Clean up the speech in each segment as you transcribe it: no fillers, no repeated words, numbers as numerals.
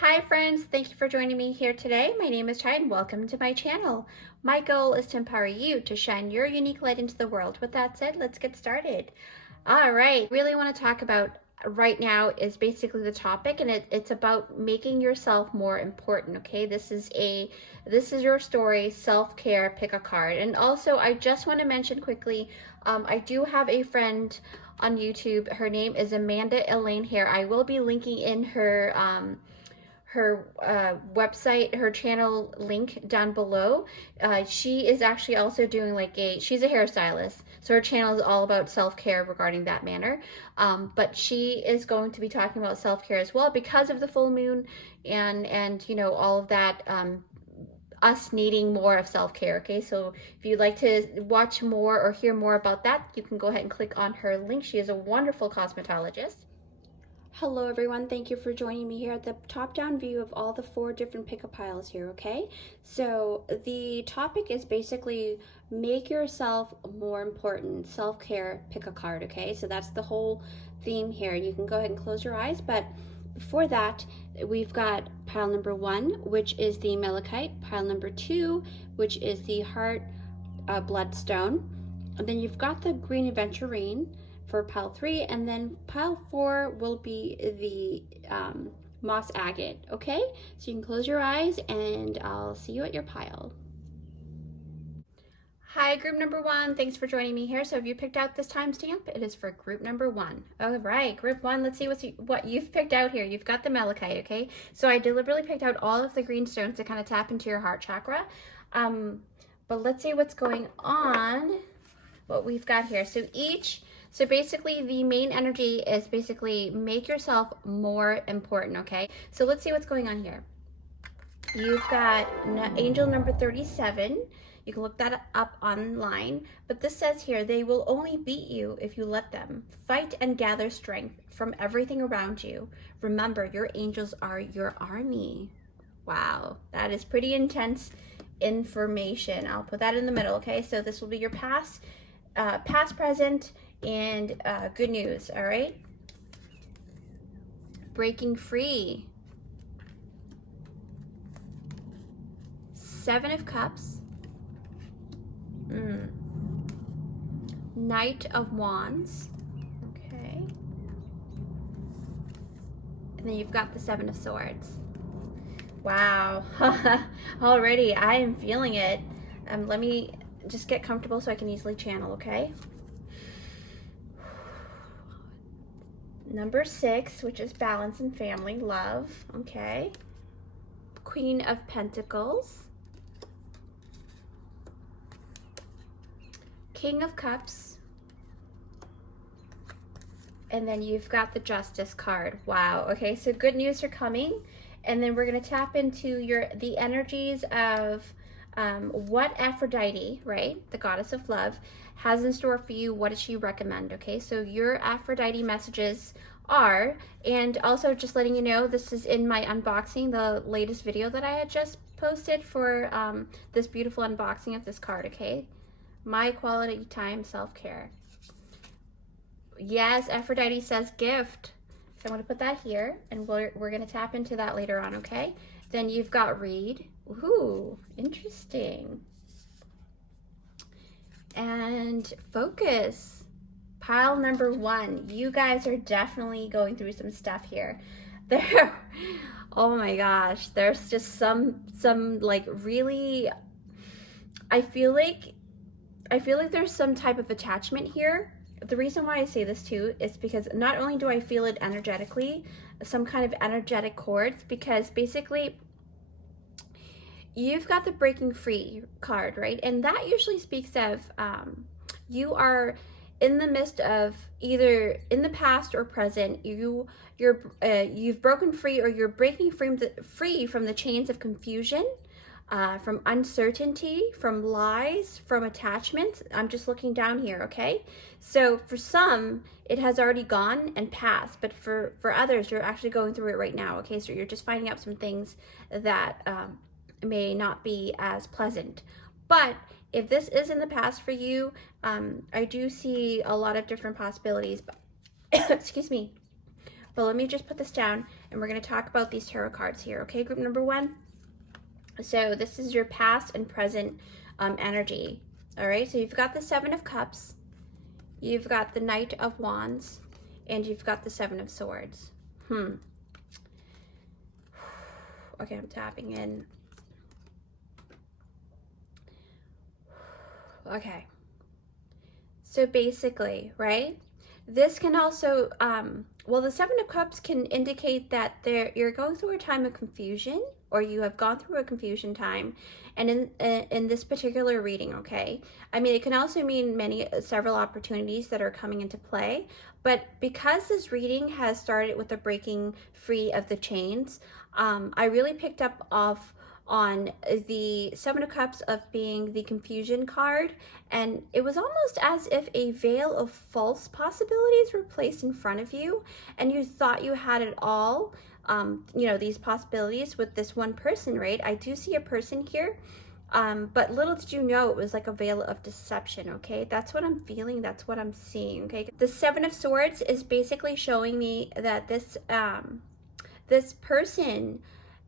Hi friends, thank you for joining me here today. My name is Chai and welcome to my channel. My goal is to empower you to shine your unique light into the world. With that said, let's get started. All right, really want to talk about right now is basically the topic, and it's about making yourself more important. Okay, this is your story, self-care, pick a card. And also I just want to mention quickly, I do have a friend on YouTube. Her name is Elaine here. I will be linking in her website, her channel link down below. She is actually also doing she's a hairstylist, so her channel is all about self-care regarding that manner. But she is going to be talking about self-care as well because of the full moon and you know, all of that, us needing more of self-care. Okay, so if you'd like to watch more or hear more about that, you can go ahead and click on her link. She is a wonderful cosmetologist. Hello everyone, thank you for joining me here at the top-down view of all the 4 different pick-a piles here, okay? So the topic is basically make yourself more important, self-care, pick a card, okay? So that's the whole theme here. You can go ahead and close your eyes, but before that, we've got pile number 1, which is the malachite, pile number 2, which is the heart bloodstone, and then you've got the green aventurine for pile 3, and then pile 4 will be the moss agate. Okay, so you can close your eyes and I'll see you at your pile. Hi, group number 1. Thanks for joining me here. So if you picked out this timestamp, it is for group number 1. All right, group 1, let's see what you've picked out here. You've got the malachite, okay? So I deliberately picked out all of the green stones to kind of tap into your heart chakra. But let's see what's going on, what we've got here. So basically the main energy is basically make yourself more important, okay? So let's see what's going on here. You've got angel number 37. You can look that up online, but this says here, they will only beat you if you let them. Fight and gather strength from everything around you. Remember, your angels are your army. Wow, that is pretty intense information. I'll put that in the middle, okay? So this will be your past, present, and good news. All right, breaking free. 7 of Cups, Knight of Wands, okay, and then you've got the 7 of Swords. Wow. Already I am feeling it. Let me just get comfortable so I can easily channel, okay? Number 6, which is balance and family, love, okay. Queen of Pentacles. King of Cups. And then you've got the Justice card. Wow, okay, so good news are coming. And then we're gonna tap into the energies of what Aphrodite, right, the goddess of love, has in store for you. What does she recommend? Okay, so your Aphrodite messages are, and also just letting you know, this is in my unboxing, the latest video that I had just posted for this beautiful unboxing of this card, okay? My quality time self-care. Yes, Aphrodite says gift. So I'm going to put that here, and we're going to tap into that later on, okay? Then you've got read. Ooh, interesting. And focus. Pile number 1. You guys are definitely going through some stuff here. Oh my gosh, there's just some like really, I feel like there's some type of attachment here. The reason why I say this too is because not only do I feel it energetically, some kind of energetic cords, because basically you've got the breaking free card, right? And that usually speaks of you are in the midst of, either in the past or present, you've broken free, or you're breaking free from the chains of confusion, from uncertainty, from lies, from attachments. I'm just looking down here, okay? So for some, it has already gone and passed, but for others, you're actually going through it right now, okay? So you're just finding out some things that may not be as pleasant. But if this is in the past for you, I do see a lot of different possibilities. Excuse me. But let me just put this down and we're going to talk about these tarot cards here, okay? Group number 1. So this is your past and present energy, all right? So you've got the 7 of Cups, you've got the Knight of Wands, and you've got the 7 of Swords. Okay, I'm tapping in. Okay. So basically, right? This can also, well, the 7 of Cups can indicate that you're going through a time of confusion, or you have gone through a confusion time, and in this particular reading, okay? I mean, it can also mean several opportunities that are coming into play, but because this reading has started with the breaking free of the chains, I really picked up on the 7 of Cups of being the confusion card, and it was almost as if a veil of false possibilities were placed in front of you, and you thought you had it all, you know, these possibilities with this one person, right? I do see a person here, but little did you know it was like a veil of deception, okay? That's what I'm feeling, that's what I'm seeing, okay? The 7 of Swords is basically showing me that this person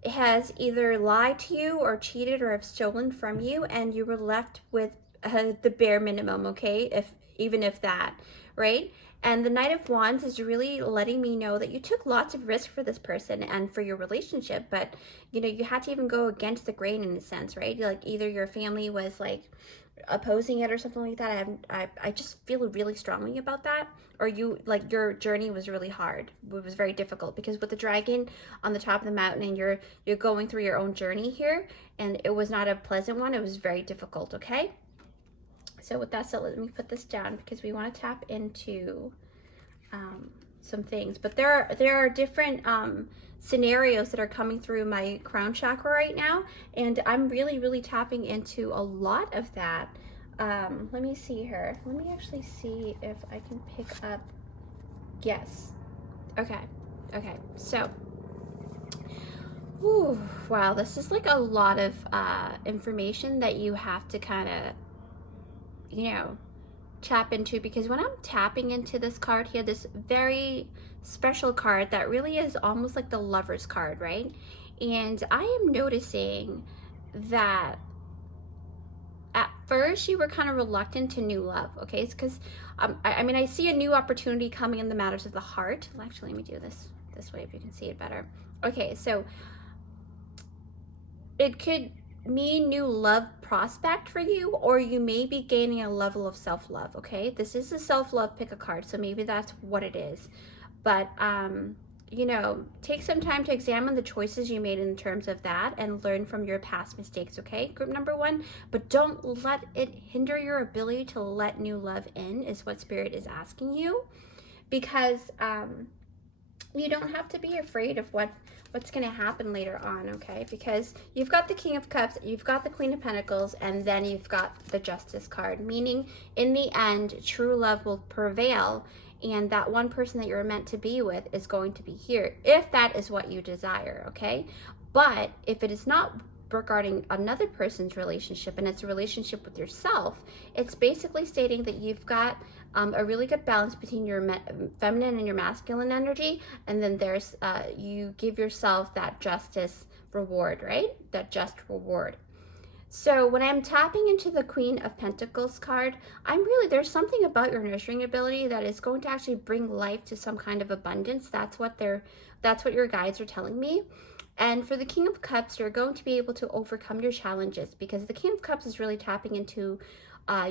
has either lied to you or cheated or have stolen from you, and you were left with the bare minimum, okay? Even if that, right? And the Knight of Wands is really letting me know that you took lots of risk for this person and for your relationship, but you know, you had to even go against the grain in a sense, right? Like either your family was like opposing it or something like that. I just feel really strongly about that, or your journey was really hard. It was very difficult because with the dragon on the top of the mountain, and you're going through your own journey here, and it was not a pleasant one. It was very difficult, okay? So with that said, let me put this down because we want to tap into some things. But there are different scenarios that are coming through my crown chakra right now, and I'm really tapping into a lot of that. Let me see here. Let me actually see if I can pick up. Yes. Okay. So, whew, wow, this is like a lot of information that you have to kind of, you know, tap into, because when I'm tapping into this card here, this very special card that really is almost like the Lover's card, right? And I am noticing that at first you were kind of reluctant to new love, okay? It's because I mean, I see a new opportunity coming in the matters of the heart. Well, actually, let me do this way if you can see it better. Okay, so it could mean new love prospect for you, or you may be gaining a level of self-love, okay? This is a self-love pick a card, so maybe that's what it is. But you know, take some time to examine the choices you made in terms of that and learn from your past mistakes, okay? Group number 1, but don't let it hinder your ability to let new love in, is what Spirit is asking you, because you don't have to be afraid of what's going to happen later on, okay? Because you've got the King of Cups, you've got the Queen of Pentacles, and then you've got the Justice card, meaning in the end, true love will prevail, and that one person that you're meant to be with is going to be here, if that is what you desire, okay? But if it is not regarding another person's relationship and it's a relationship with yourself, it's basically stating that you've got a really good balance between your feminine and your masculine energy, and then there's you give yourself that justice reward, right? That just reward. So when I'm tapping into the Queen of Pentacles card, there's something about your nurturing ability that is going to actually bring life to some kind of abundance. That's what your guides are telling me. And for the King of Cups, you're going to be able to overcome your challenges, because the King of Cups is really tapping into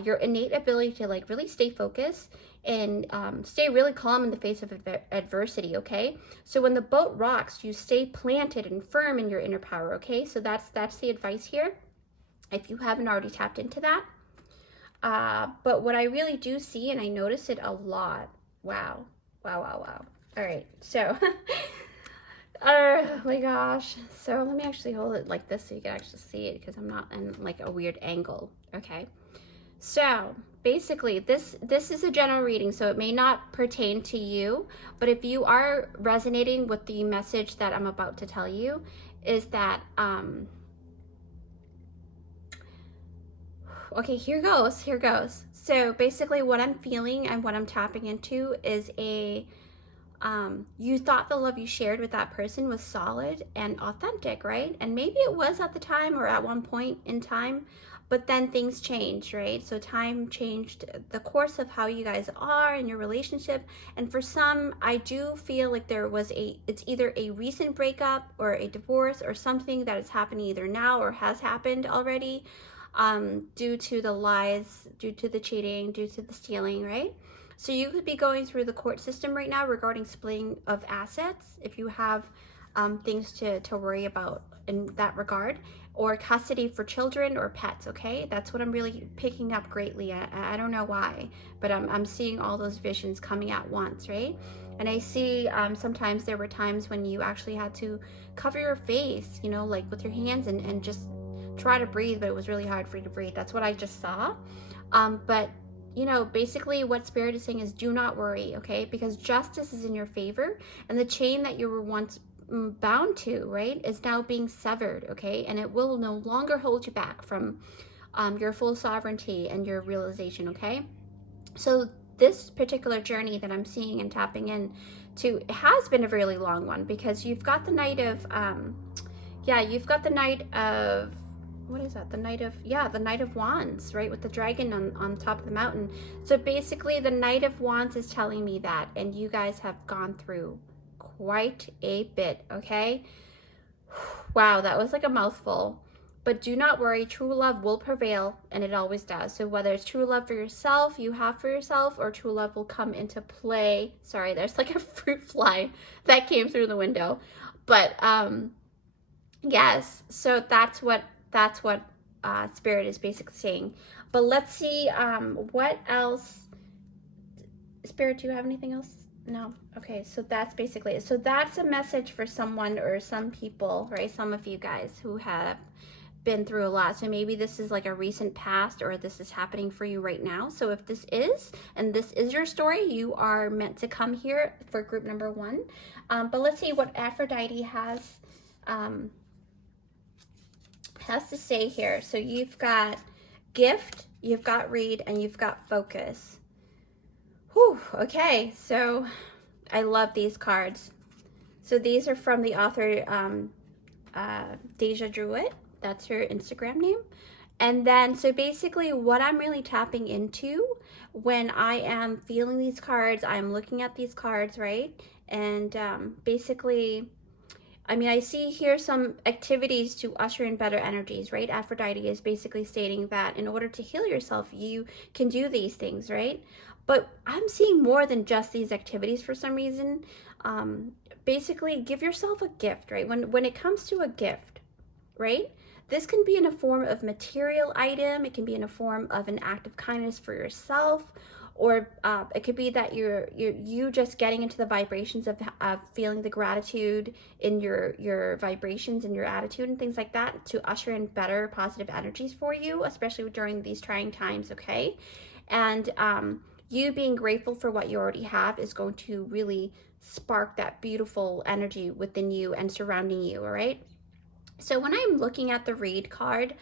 your innate ability to like really stay focused and stay really calm in the face of adversity, okay? So when the boat rocks, you stay planted and firm in your inner power, okay? So that's the advice here, if you haven't already tapped into that. But what I really do see, and I notice it a lot, wow. All right, so oh my gosh. So let me actually hold it like this so you can actually see it, because I'm not in like a weird angle, okay? So basically this is a general reading, so it may not pertain to you, but if you are resonating with the message that I'm about to tell you, is that okay, here goes. So basically what I'm feeling and what I'm tapping into is You thought the love you shared with that person was solid and authentic, right? And maybe it was at the time or at one point in time, but then things changed, right? So time changed the course of how you guys are in your relationship. And for some, I do feel like it's either a recent breakup or a divorce or something that is happening either now or has happened already, due to the lies, due to the cheating, due to the stealing, right? So you could be going through the court system right now regarding splitting of assets if you have things to worry about in that regard, or custody for children or pets, okay? That's what I'm really picking up greatly. I don't know why, but I'm seeing all those visions coming at once, right? And I see sometimes there were times when you actually had to cover your face, you know, like with your hands and just try to breathe, but it was really hard for you to breathe. That's what I just saw. But you know, basically what Spirit is saying is do not worry, okay? Because justice is in your favor, and the chain that you were once bound to, right, is now being severed, okay? And it will no longer hold you back from your full sovereignty and your realization, okay? So this particular journey that I'm seeing and tapping in to has been a really long one, because you've got the Knight of, you've got the Knight of, what is that? The Knight of Wands, right? With the dragon on top of the mountain. So basically the Knight of Wands is telling me that, and you guys have gone through quite a bit, okay? Wow, that was like a mouthful. But do not worry, true love will prevail, and it always does. So whether it's true love for yourself, you have for yourself, or true love will come into play. Sorry, there's like a fruit fly that came through the window. But yes, so that's what Spirit is basically saying. But let's see what else. Spirit, do you have anything else? No. Okay, so that's basically it. So that's a message for someone or some people, right? Some of you guys who have been through a lot. So maybe this is like a recent past, or this is happening for you right now. So if this is, and this is your story, you are meant to come here for group number 1. But let's see what Aphrodite has to say here. So you've got gift, you've got read, and you've got focus. Whew, okay, so I love these cards. So these are from the author DEJA DREWIT'S. That's her Instagram name. And then, so basically what I'm really tapping into when I am feeling these cards, I'm looking at these cards, right? And basically, I mean, I see here some activities to usher in better energies, right? Aphrodite is basically stating that in order to heal yourself, you can do these things, right? But I'm seeing more than just these activities for some reason. Basically, give yourself a gift, right? When it comes to a gift, right? This can be in a form of material item. It can be in a form of an act of kindness for yourself, or it could be that you just getting into the vibrations of feeling the gratitude in your vibrations and your attitude and things like that to usher in better positive energies for you, especially during these trying times, okay? And you being grateful for what you already have is going to really spark that beautiful energy within you and surrounding you, all right? So when I'm looking at the read card,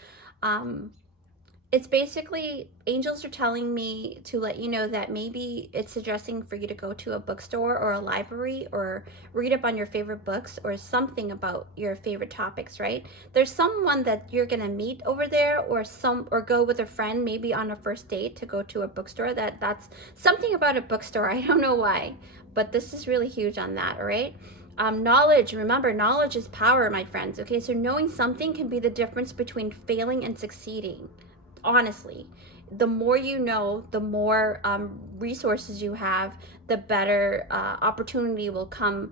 it's basically angels are telling me to let you know that maybe it's suggesting for you to go to a bookstore or a library or read up on your favorite books or something about your favorite topics, right? There's someone that you're gonna meet over there, or go with a friend, maybe on a first date to go to a bookstore. That's something about a bookstore. I don't know why, but this is really huge on that, all right? Knowledge, remember, knowledge is power, my friends, okay? So knowing something can be the difference between failing and succeeding. Honestly, the more you know, the more resources you have, the better opportunity will come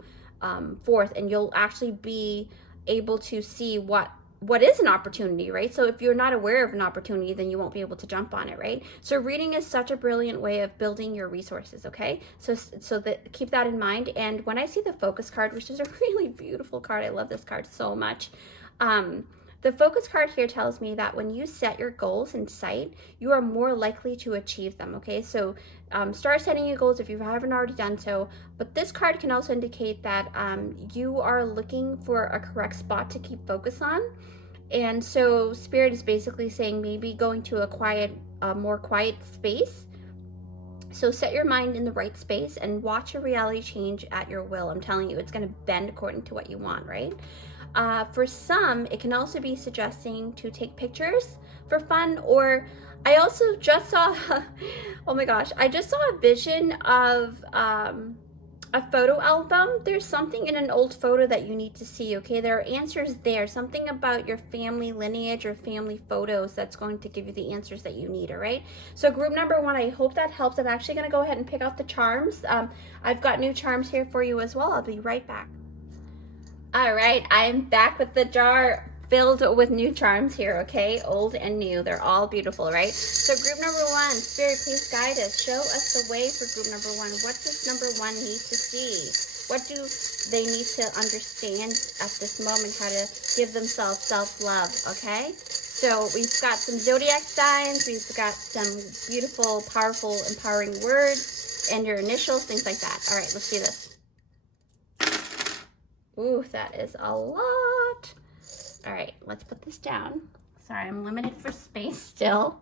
forth, and you'll actually be able to see what is an opportunity, right? So if you're not aware of an opportunity, then you won't be able to jump on it, right? So reading is such a brilliant way of building your resources, okay? So keep that in mind. And when I see the focus card, which is a really beautiful card, I love this card so much. The focus card here tells me that when you set your goals in sight, you are more likely to achieve them, okay? So start setting your goals if you haven't already done so. But this card can also indicate that you are looking for a correct spot to keep focus on. And so Spirit is basically saying maybe going to a more quiet space So set your mind in the right space and watch your reality change at your will. I'm telling you, it's going to bend according to what you want, right? For some, it can also be suggesting to take pictures for fun, or I also just saw, oh my gosh, I just saw a vision of a photo album. There's something in an old photo that you need to see, okay? There are answers there, something about your family lineage or family photos that's going to give you the answers that you need, all right? So group number 1, I hope that helps. I'm actually gonna go ahead and pick out the charms. I've got new charms here for you as well. I'll be right back. All right, I'm back with the jar filled with new charms here, okay? Old and new, they're all beautiful, right? So group number 1, Spirit, please guide us. Show us the way for group number 1. What does number 1 need to see? What do they need to understand at this moment, how to give themselves self-love, okay? So we've got some zodiac signs, we've got some beautiful, powerful, empowering words, and your initials, things like that. All right, let's do this. Ooh, that is a lot. All right, let's put this down. Sorry, I'm limited for space still.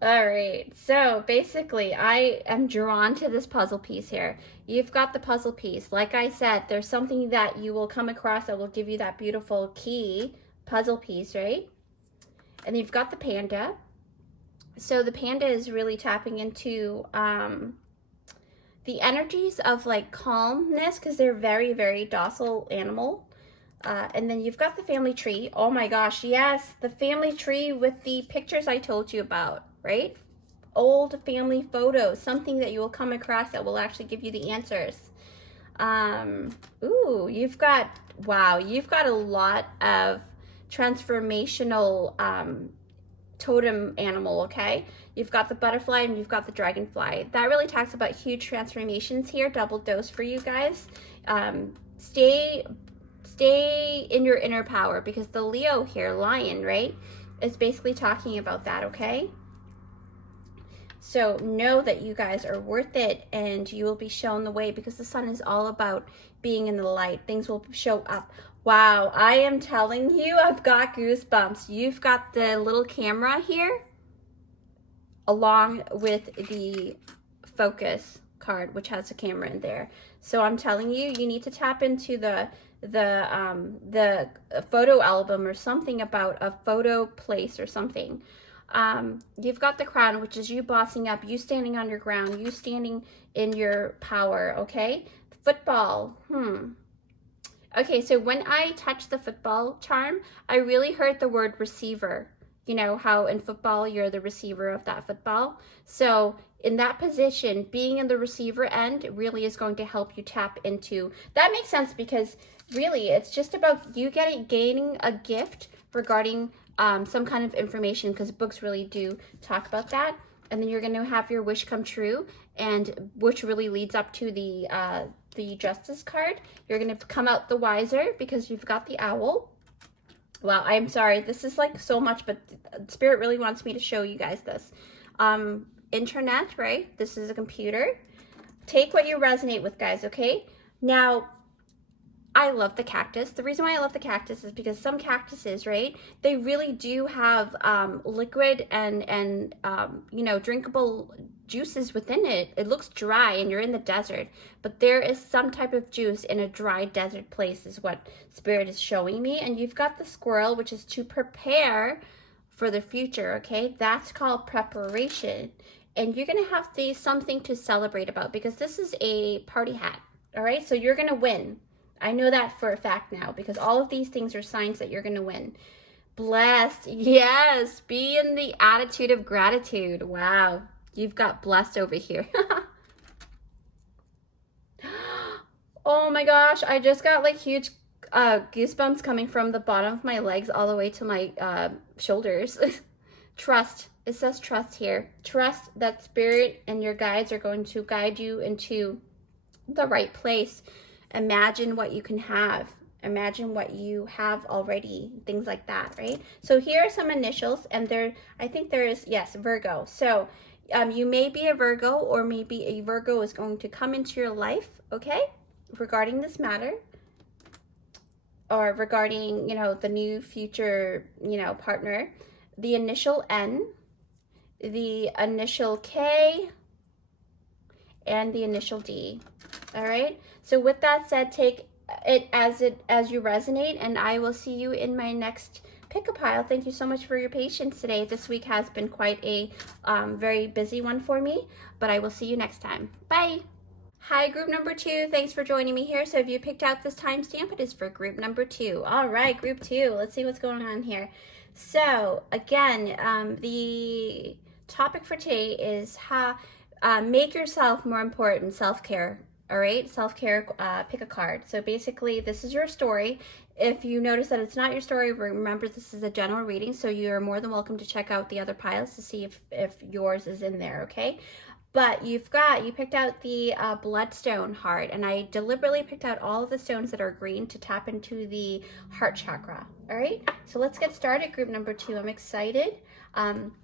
All right, so basically I am drawn to this puzzle piece here. You've got the puzzle piece. Like I said, there's something that you will come across that will give you that beautiful key puzzle piece, right? And you've got the panda. So the panda is really tapping into the energies of like calmness, because they're very, very docile animal. And then you've got the family tree. Oh my gosh, yes, the family tree with the pictures I told you about, right? Old family photos, something that you will come across that will actually give you the answers. Ooh, you've got, wow, you've got a lot of transformational totem animal, okay? You've got the butterfly and you've got the dragonfly. That really talks about huge transformations here. Double dose for you guys. Stay in your inner power, because the Leo here, lion, right, is basically talking about that, okay? So know that you guys are worth it and you will be shown the way, because the sun is all about being in the light. Things will show up. Wow, I am telling you, I've got goosebumps. You've got the little camera here along with the focus card, which has a camera in there. So I'm telling you, you need to tap into the photo album or something about a photo place or something. You've got the crown, which is you bossing up, you standing on your ground, you standing in your power, okay? Football, Okay, so when I touched the football charm, I really heard the word receiver. You know how in football, you're the receiver of that football. So in that position, being in the receiver end really is going to help you tap into, that makes sense, because really it's just about you gaining a gift regarding some kind of information, because books really do talk about that. And then you're going to have your wish come true, and which really leads up to the Justice card. You're going to come out the wiser because you've got the owl. Wow, I'm sorry. This is like so much, but Spirit really wants me to show you guys this. Internet, right? This is a computer. Take what you resonate with, guys, okay? Now, I love the cactus. The reason why I love the cactus is because some cactuses, right, they really do have liquid and you know, drinkable juices within it. It looks dry and you're in the desert, but there is some type of juice in a dry desert place is what Spirit is showing me. And you've got the squirrel, which is to prepare for the future, okay? That's called preparation. And you're going to have something to celebrate about, because this is a party hat, all right? So you're going to win. I know that for a fact now, because all of these things are signs that you're going to win. Blessed, yes, be in the attitude of gratitude. Wow, you've got blessed over here. Oh my gosh, I just got like huge goosebumps coming from the bottom of my legs all the way to my shoulders. Trust, it says trust here. Trust that Spirit and your guides are going to guide you into the right place. Imagine what you can have. Imagine what you have already, things like that, right? So here are some initials, and I think there is, yes, Virgo. So you may be a Virgo, or maybe a Virgo is going to come into your life, okay, regarding this matter, or regarding, you know, the new future, you know, partner. The initial N, the initial K, and the initial D. All right. So with that said, take it as you resonate, and I will see you in my next pick a pile. Thank you so much for your patience today. This week has been quite a very busy one for me, but I will see you next time. Bye. Hi, group number 2. Thanks for joining me here. So if you picked out this timestamp, it is for group number 2. All right, group 2. Let's see what's going on here. So again, the topic for today is how make yourself more important, self-care. All right, self-care, pick a card. So basically, this is your story. If you notice that it's not your story, remember this is a general reading, so you're more than welcome to check out the other piles to see if yours is in there, okay? But you picked out the bloodstone heart, and I deliberately picked out all of the stones that are green to tap into the heart chakra. All right, so let's get started, group number 2. I'm excited.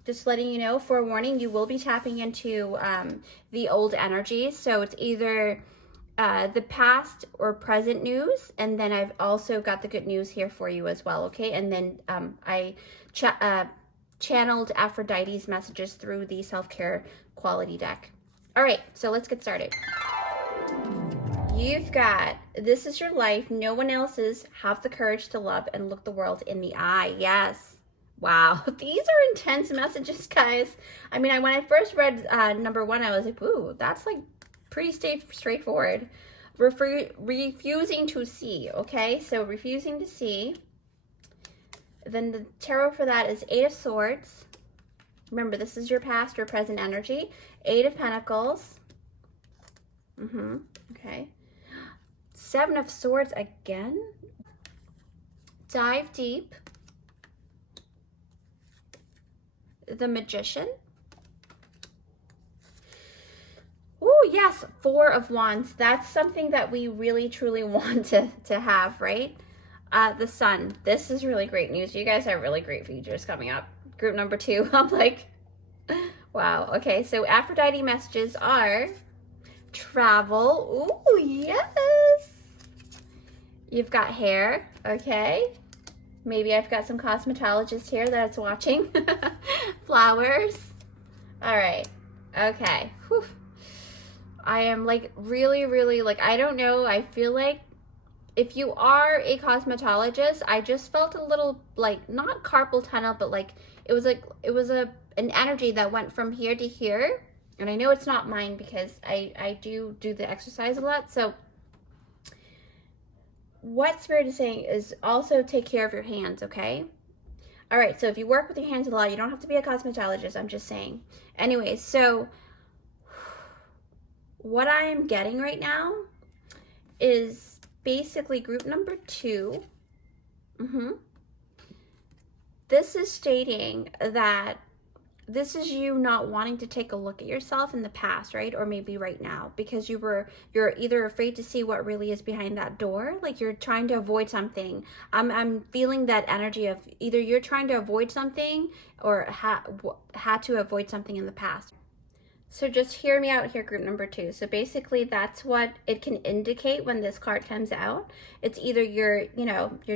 Just letting you know, forewarning, you will be tapping into the old energies. So it's either the past or present news, and then I've also got the good news here for you as well, okay? And then I channeled Aphrodite's messages through the self-care quality deck. All right, so let's get started. You've got, this is your life, no one else's. Have the courage to love and look the world in the eye. Yes. Wow, these are intense messages, guys. I mean, when I first read number 1, I was like, ooh, that's like pretty straightforward. Refusing to see, okay? So refusing to see. Then the tarot for that is 8 of Swords. Remember, this is your past or present energy. 8 of Pentacles. Okay. 7 of Swords again. Dive deep. The Magician. Oh, yes, 4 of Wands. That's something that we really, truly want to have, right? The Sun. This is really great news. You guys have really great features coming up. Group number 2. I'm like, wow. Okay, so Aphrodite messages are travel. Ooh, yes. You've got hair. Okay. Maybe I've got some cosmetologists here that's watching. Flowers. All right. Okay. Whew. I am like really, really like, I don't know. I feel like if you are a cosmetologist, I just felt a little like, not carpal tunnel, but like it was an energy that went from here to here. And I know it's not mine because I do the exercise a lot. So what Spirit is saying is also take care of your hands, okay? All right, so if you work with your hands a lot, you don't have to be a cosmetologist, I'm just saying. Anyway, so what I am getting right now is basically group number 2. This is stating that this is you not wanting to take a look at yourself in the past, right? Or maybe right now, because you're either afraid to see what really is behind that door, like you're trying to avoid something. I'm feeling that energy of either you're trying to avoid something or had to avoid something in the past. So just hear me out here, group number 2. So basically that's what it can indicate when this card comes out. It's either you're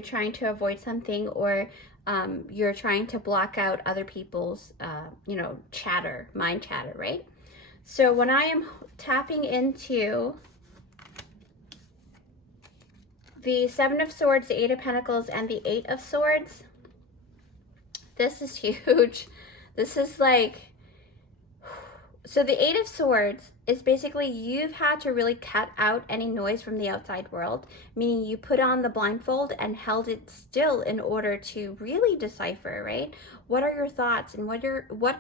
trying to avoid something, or you're trying to block out other people's, chatter, mind chatter, right? So when I am tapping into the 7 of Swords, the 8 of Pentacles, and the 8 of Swords, this is huge. This is like, so the 8 of Swords is basically you've had to really cut out any noise from the outside world, meaning you put on the blindfold and held it still in order to really decipher, right? What are your thoughts and what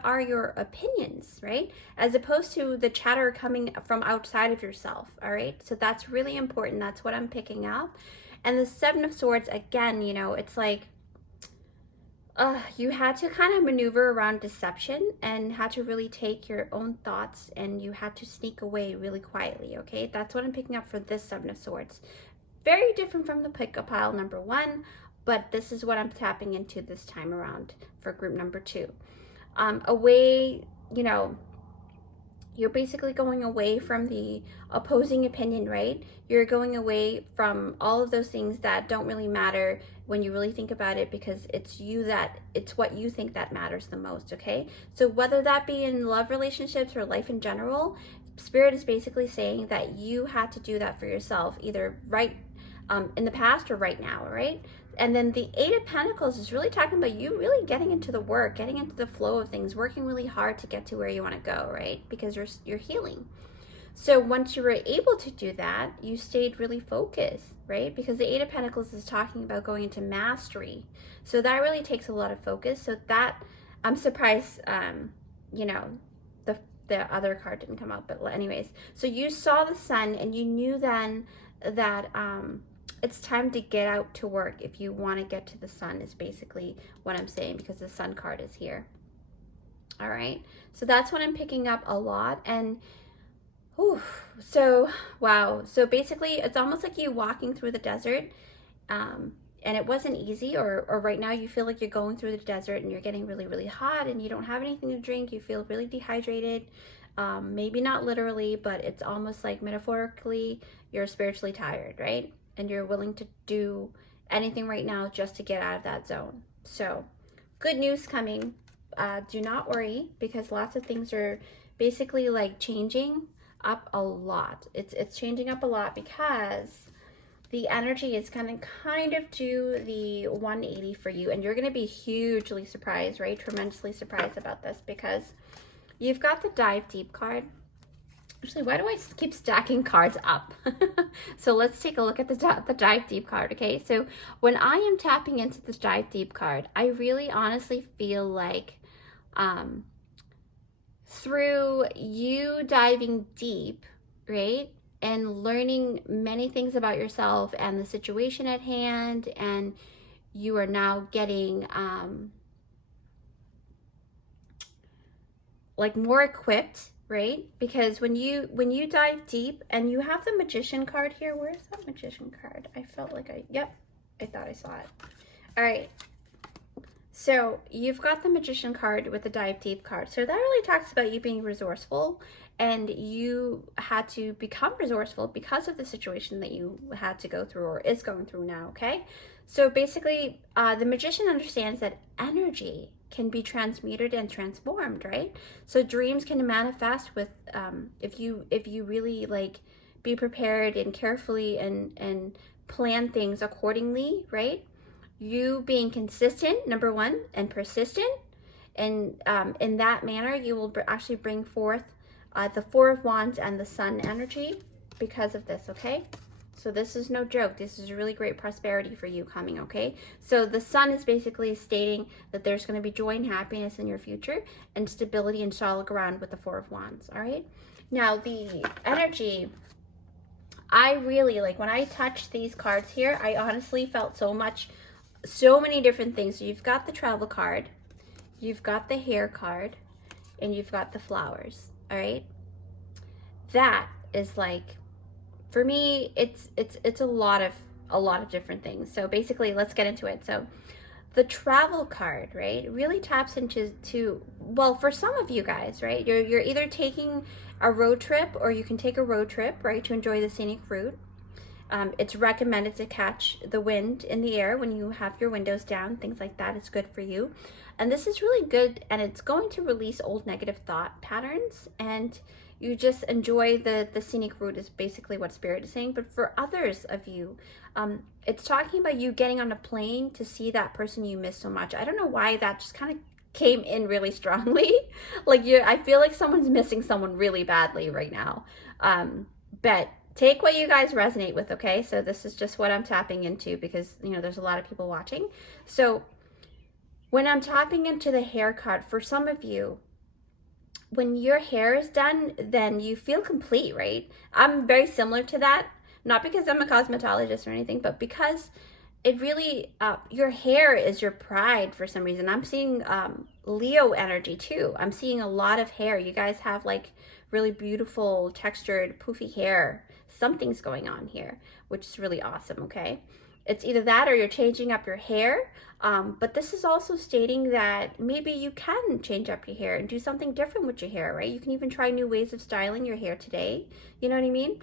are your opinions, right? As opposed to the chatter coming from outside of yourself, all right? So that's really important. That's what I'm picking up. And the 7 of Swords, again, it's like, you had to kind of maneuver around deception and had to really take your own thoughts and you had to sneak away really quietly, okay? That's what I'm picking up for this 7 of Swords. Very different from the pick-up pile number 1, but this is what I'm tapping into this time around for group number 2. You're basically going away from the opposing opinion, right? You're going away from all of those things that don't really matter when you really think about it, because it's what you think that matters the most, okay? So whether that be in love relationships or life in general, Spirit is basically saying that you had to do that for yourself, either right in the past or right now, right? And then the Eight of Pentacles is really talking about you really getting into the work, getting into the flow of things, working really hard to get to where you want to go, right? Because you're healing. So once you were able to do that, you stayed really focused, right? Because the Eight of Pentacles is talking about going into mastery. So that really takes a lot of focus. So that, I'm surprised, you know, the other card didn't come out. But anyways, so you saw the sun and you knew then that it's time to get out to work if you want to get to the sun, is basically what I'm saying, because the sun card is here. All right. So that's what I'm picking up a lot. And whew, so, wow. So basically, it's almost like you walking through the desert, and it wasn't easy, or right now you feel like you're going through the desert and you're getting really, really hot and you don't have anything to drink. You feel really dehydrated. Maybe not literally, but it's almost like metaphorically, you're spiritually tired, right? And you're willing to do anything right now just to get out of that zone. So, good news coming. Do not worry, because lots of things are basically like changing up a lot. It's changing up a lot because the energy is going to kind of do the 180 for you, and you're going to be hugely surprised, right? Tremendously surprised about this, because you've got the Dive Deep card. Actually, why do I keep stacking cards up? So let's take a look at the Dive Deep card, okay? So when I am tapping into the Dive Deep card, I really honestly feel like through you diving deep, right, and learning many things about yourself and the situation at hand, and you are now getting like more equipped, right? Because when you dive deep, and you have the Magician card here. Where's that Magician card? I felt like I thought I saw it. All right. So you've got the Magician card with the Dive Deep card. So that really talks about you being resourceful, and you had to become resourceful because of the situation that you had to go through, or is going through now, okay? So basically, the Magician understands that energy can be transmuted and transformed, right? So dreams can manifest with, if you really like be prepared and carefully and plan things accordingly, right? You being consistent, number one, and persistent, and in that manner, you will actually bring forth the Four of Wands and the Sun energy because of this, okay? So this is no joke. This is really great prosperity for you coming, okay? So the Sun is basically stating that there's going to be joy and happiness in your future, and stability and solid ground with the Four of Wands, all right? Now, the energy, I really, like when I touched these cards here, I honestly felt so many different things. So you've got the Travel card, you've got the Hair card, and you've got the Flowers, all right? That is like, for me, it's a lot of different things. So basically, let's get into it. So the Travel card, right, really taps into, well, for some of you guys, right, you're either taking a road trip, or you can take a road trip, right, to enjoy the scenic route. It's recommended to catch the wind in the air when you have your windows down, things like that. It's good for you. And this is really good, and it's going to release old negative thought patterns, and you just enjoy the scenic route, is basically what Spirit is saying. But for others of you, it's talking about you getting on a plane to see that person you miss so much. I don't know why that just kind of came in really strongly. Like I feel like someone's missing someone really badly right now. But take what you guys resonate with, okay? So this is just what I'm tapping into, because, you know, there's a lot of people watching. So when I'm tapping into the Hair card, for some of you, when your hair is done, then you feel complete, right? I'm very similar to that, not because I'm a cosmetologist or anything, but because it really, your hair is your pride for some reason. I'm seeing Leo energy too. I'm seeing a lot of hair. You guys have like really beautiful textured poofy hair. Something's going on here, which is really awesome, okay? It's either that, or you're changing up your hair, but this is also stating that maybe you can change up your hair and do something different with your hair, right? You can even try new ways of styling your hair today, you know what I mean?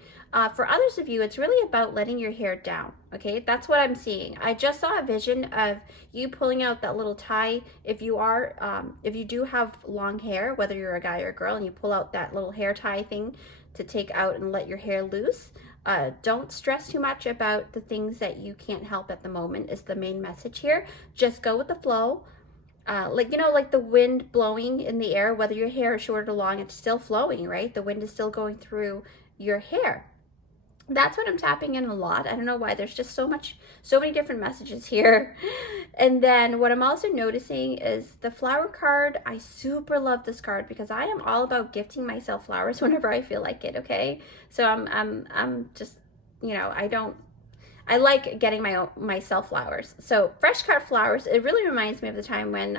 For others of you, it's really about letting your hair down, okay? That's what I'm seeing. I just saw a vision of you pulling out that little tie. If you do have long hair, whether you're a guy or a girl, and you pull out that little hair tie thing to take out and let your hair loose. Don't stress too much about the things that you can't help at the moment is the main message here. Just go with the flow. Like, you know, like the wind blowing in the air, whether your hair is short or long, it's still flowing, right? The wind is still going through your hair. That's what I'm tapping in a lot. I don't know why. There's just so many different messages here. And then what I'm also noticing is the flower card. I super love this card because I am all about gifting myself flowers whenever I feel like it, okay? So I'm just, you know, I like getting myself flowers. So fresh cut flowers, it really reminds me of the time when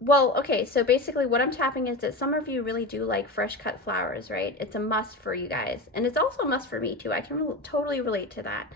well, okay, so basically what I'm tapping is that some of you really do like fresh cut flowers, right? It's a must for you guys. And it's also a must for me too. I can totally relate to that.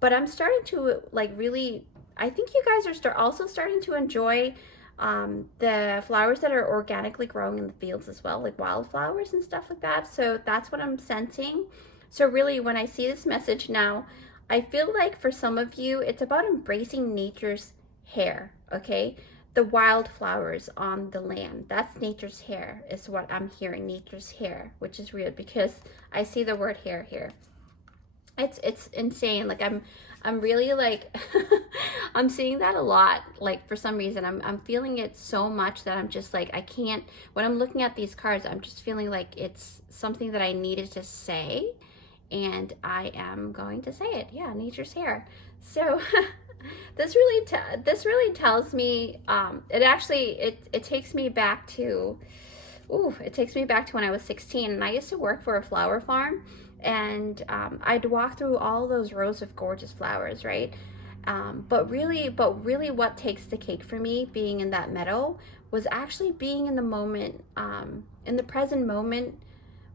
But I'm starting to like really, I think you guys are also starting to enjoy the flowers that are organically growing in the fields as well, like wildflowers and stuff like that. So that's what I'm sensing. So really when I see this message now, I feel like for some of you, it's about embracing nature's hair, okay? The wildflowers on the land. That's nature's hair is what I'm hearing, nature's hair, which is weird because I see the word hair here. It's insane. Like I'm really like I'm seeing that a lot. Like for some reason I'm feeling it so much that I'm just like I can't, when I'm looking at these cards, I'm just feeling like it's something that I needed to say, and I am going to say it. Yeah, nature's hair. So this really tells me it takes me back to when I was 16, and I used to work for a flower farm, and I'd walk through all those rows of gorgeous flowers, right? But really what takes the cake for me being in that meadow was actually being in the moment, in the present moment,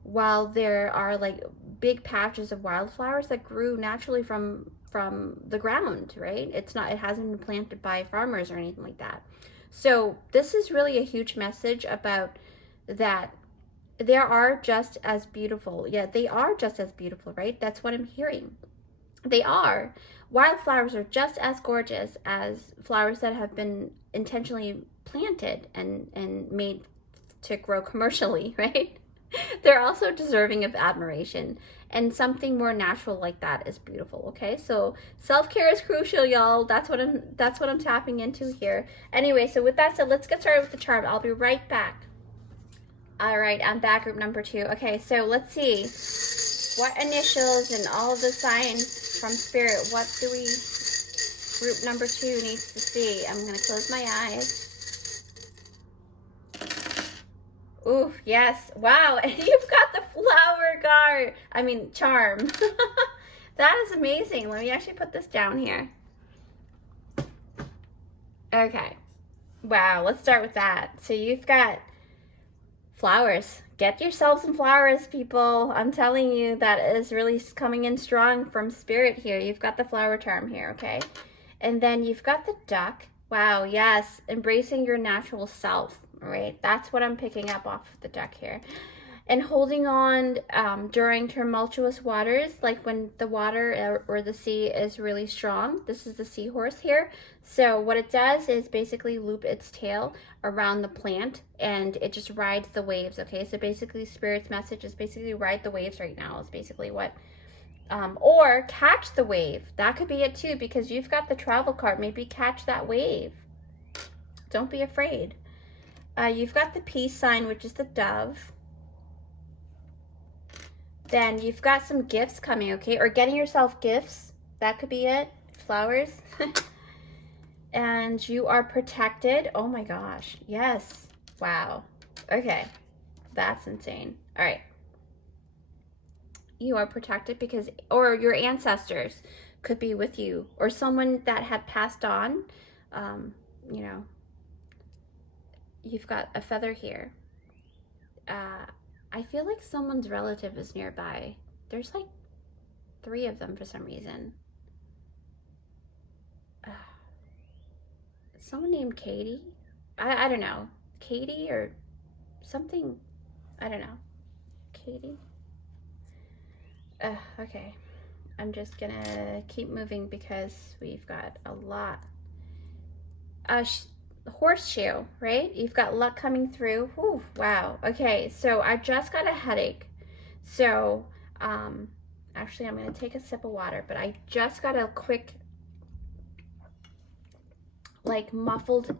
while there are like big patches of wildflowers that grew naturally from the ground, right? It hasn't been planted by farmers or anything like that. So this is really a huge message about that they are just as beautiful. Yeah, they are just as beautiful, right? That's what I'm hearing. They are. Wildflowers are just as gorgeous as flowers that have been intentionally planted and made to grow commercially, right? They're also deserving of admiration, and something more natural like that is beautiful. Okay, so self-care is crucial, y'all. That's what I'm tapping into here. Anyway, so with that said, let's get started with the charm. I'll be right back. All right, I'm back, group number 2. Okay, so let's see what initials and all of the signs from spirit. What do group number 2 needs to see? I'm gonna close my eyes. Ooh, yes. Wow, and you've got the flower card. I mean, charm. That is amazing. Let me actually put this down here. Okay. Wow, let's start with that. So you've got flowers. Get yourself some flowers, people. I'm telling you, that is really coming in strong from spirit here. You've got the flower charm here, okay? And then you've got the duck. Wow, yes. Embracing your natural self. Right, that's what I'm picking up off of the deck here. And holding on during tumultuous waters, like when the water or the sea is really strong. This is the seahorse here. So what it does is basically loop its tail around the plant, and it just rides the waves, okay? So basically Spirit's message is basically ride the waves right now is basically what, or catch the wave. That could be it too, because you've got the travel card. Maybe catch that wave. Don't be afraid. You've got the peace sign, which is the dove. Then you've got some gifts coming, okay? Or getting yourself gifts. That could be it. Flowers. And you are protected. Oh my gosh. Yes. Wow. Okay. That's insane. All right. You are protected because, or your ancestors could be with you, or someone that had passed on, you know. You've got a feather here. I feel like someone's relative is nearby. There's like 3 of them for some reason. Someone named Katie? I don't know. Katie or something. I don't know. Katie? Okay. I'm just gonna keep moving because we've got a lot. horseshoe, right? You've got luck coming through. Whew, wow. Okay, so I just got a headache. So, actually, I'm going to take a sip of water, but I just got a quick, like, muffled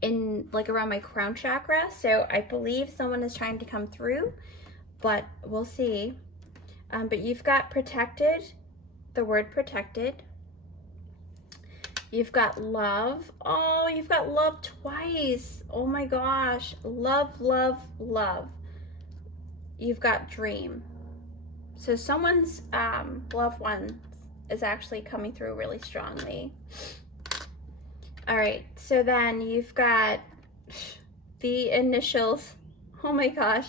in, like, around my crown chakra. So I believe someone is trying to come through, but we'll see. But you've got protected, the word protected. You've got love. Oh, you've got love twice. Oh my gosh. Love, love, love. You've got dream. So someone's loved one is actually coming through really strongly. All right. So then you've got the initials. Oh my gosh.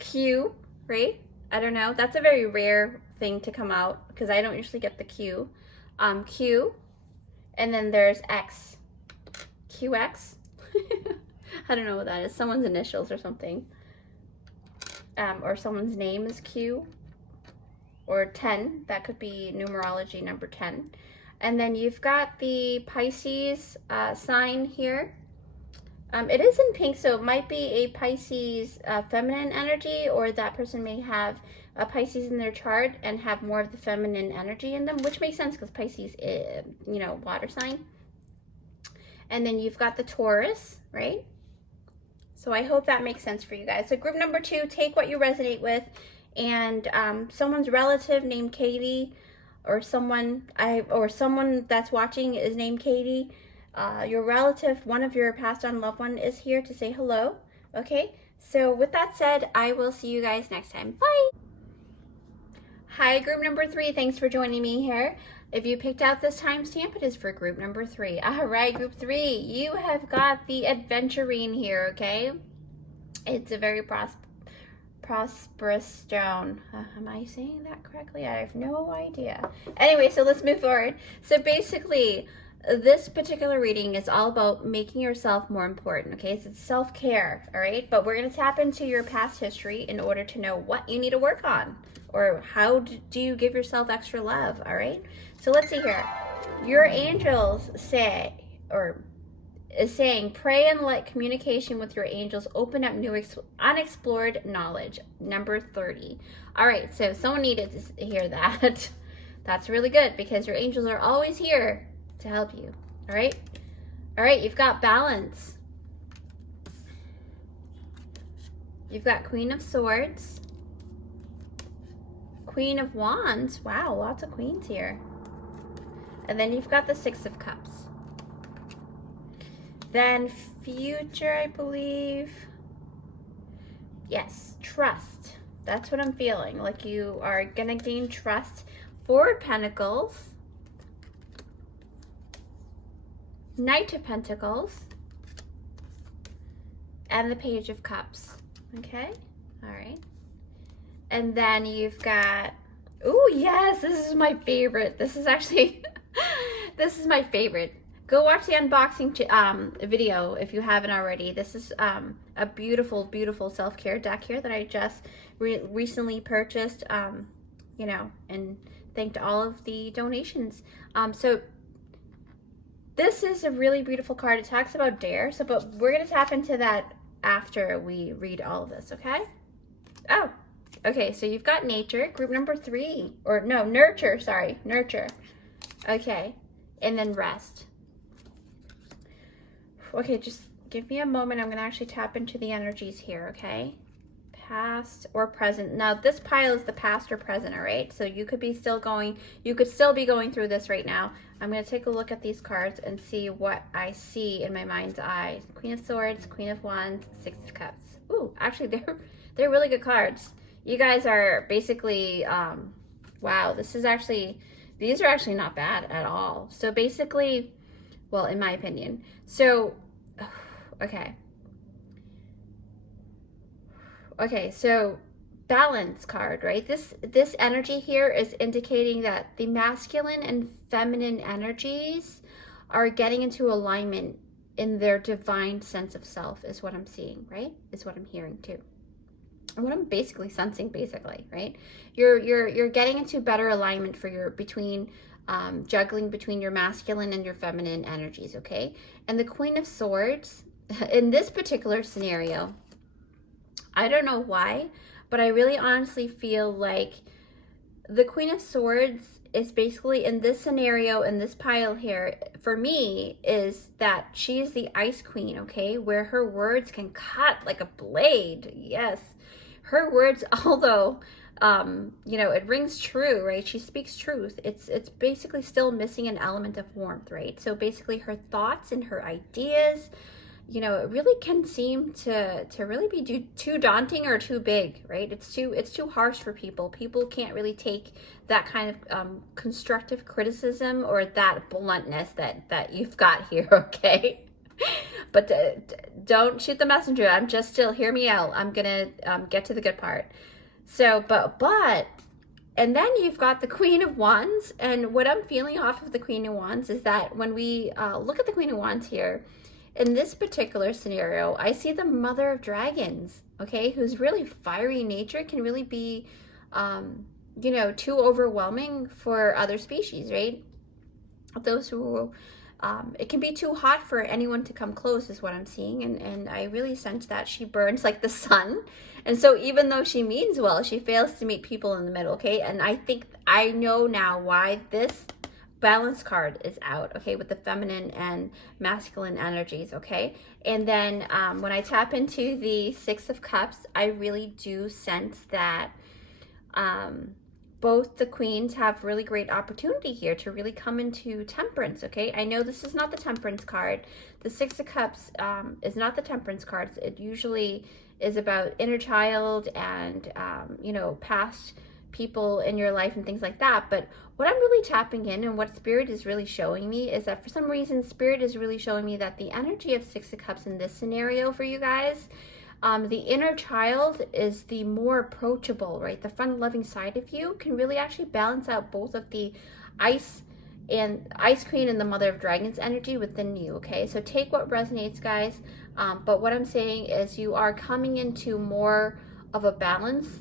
Q, right? I don't know. That's a very rare thing to come out because I don't usually get the Q. Q. And then there's X. QX. I don't know what that is. Someone's initials or something. Or someone's name is Q. Or 10. That could be numerology number 10. And then you've got the Pisces sign here. It is in pink, so it might be a Pisces feminine energy, or that person may have a Pisces in their chart and have more of the feminine energy in them, which makes sense because Pisces is, you know, water sign. And then you've got the Taurus, right? So I hope that makes sense for you guys. So group number 2, take what you resonate with. And someone's relative named Katie, or someone that's watching is named Katie. Your relative, one of your passed on loved one, is here to say hello. Okay, so with that said, I will see you guys next time. Bye. Hi, group number 3. Thanks for joining me here. If you picked out this timestamp, it is for group number 3. All right, group 3, you have got the adventurine here, okay? It's a very prosperous stone. Am I saying that correctly? I have no idea. Anyway, so let's move forward. So basically, this particular reading is all about making yourself more important, okay? So it's self-care, all right? But we're going to tap into your past history in order to know what you need to work on, or how do you give yourself extra love, all right? So let's see here. Your angels say, or is saying, pray and let communication with your angels open up new unexplored knowledge. Number 30. All right, so someone needed to hear that. That's really good because your angels are always here to help you. All right, you've got balance. You've got Queen of Swords, Queen of Wands. Wow, lots of queens here. And then you've got the Six of Cups. Then future, I believe. Yes, trust. That's what I'm feeling. Like you are gonna gain trust. Four of Pentacles. Knight of Pentacles. And the Page of Cups. Okay? All right. And then you've got, oh yes, this is my favorite. This is actually, this is my favorite. Go watch the unboxing video if you haven't already. This is a beautiful, beautiful self-care deck here that I just recently purchased, you know, and thanked all of the donations. So this is a really beautiful card. It talks about dare. So, but we're going to tap into that after we read all of this, okay? Oh, okay. So you've got nature, group number 3, or no, nurture, sorry, nurture. Okay. And then rest. Okay, just give me a moment. I'm going to actually tap into the energies here, okay? Past or present. Now, this pile is the past or present, all right? So you could be still going, you could still be going through this right now. I'm going to take a look at these cards and see what I see in my mind's eye. Queen of Swords, Queen of Wands, Six of Cups. Ooh, actually, they're really good cards. You guys are basically, wow, this is actually, these are actually not bad at all. So basically, well, in my opinion. So, okay. Okay, so balance card, right? This energy here is indicating that the masculine and feminine energies are getting into alignment in their divine sense of self, is what I'm seeing, right? Is what I'm hearing too. And what I'm basically sensing, basically, right? You're getting into better alignment for your between juggling between your masculine and your feminine energies, okay? And the Queen of Swords, in this particular scenario, I don't know why, but I really honestly feel like the Queen of Swords is basically in this scenario, in this pile here, for me, is that she's the Ice Queen, okay? Where her words can cut like a blade. Yes. Her words, although, you know, it rings true, right? She speaks truth. It's basically still missing an element of warmth, right? So basically her thoughts and her ideas, you know, it really can seem to really be too daunting or too big, right? It's too harsh for people. People can't really take that kind of constructive criticism or that bluntness that you've got here, okay? But don't shoot the messenger. I'm just still, hear me out. I'm gonna get to the good part. So, but and then you've got the Queen of Wands, and what I'm feeling off of the Queen of Wands is that when we look at the Queen of Wands here, in this particular scenario, I see the Mother of Dragons, okay, who's really fiery nature, can really be, you know, too overwhelming for other species, right? Those who, it can be too hot for anyone to come close is what I'm seeing, and I really sense that she burns like the sun. And so even though she means well, she fails to meet people in the middle, okay? And I think I know now why this balance card is out, okay, with the feminine and masculine energies, okay? And then when I tap into the Six of Cups, I really do sense that both the queens have really great opportunity here to really come into temperance, okay? I know this is not the temperance card. The Six of Cups is not the temperance cards. It usually is about inner child and, you know, past people in your life and things like that. But what I'm really tapping in and what Spirit is really showing me is that for some reason, Spirit is really showing me that the energy of Six of Cups in this scenario for you guys, the inner child is the more approachable, right? The fun loving side of you can really actually balance out both of the Ice Queen and the Mother of Dragons energy within you, okay? So take what resonates, guys. But what I'm saying is you are coming into more of a balance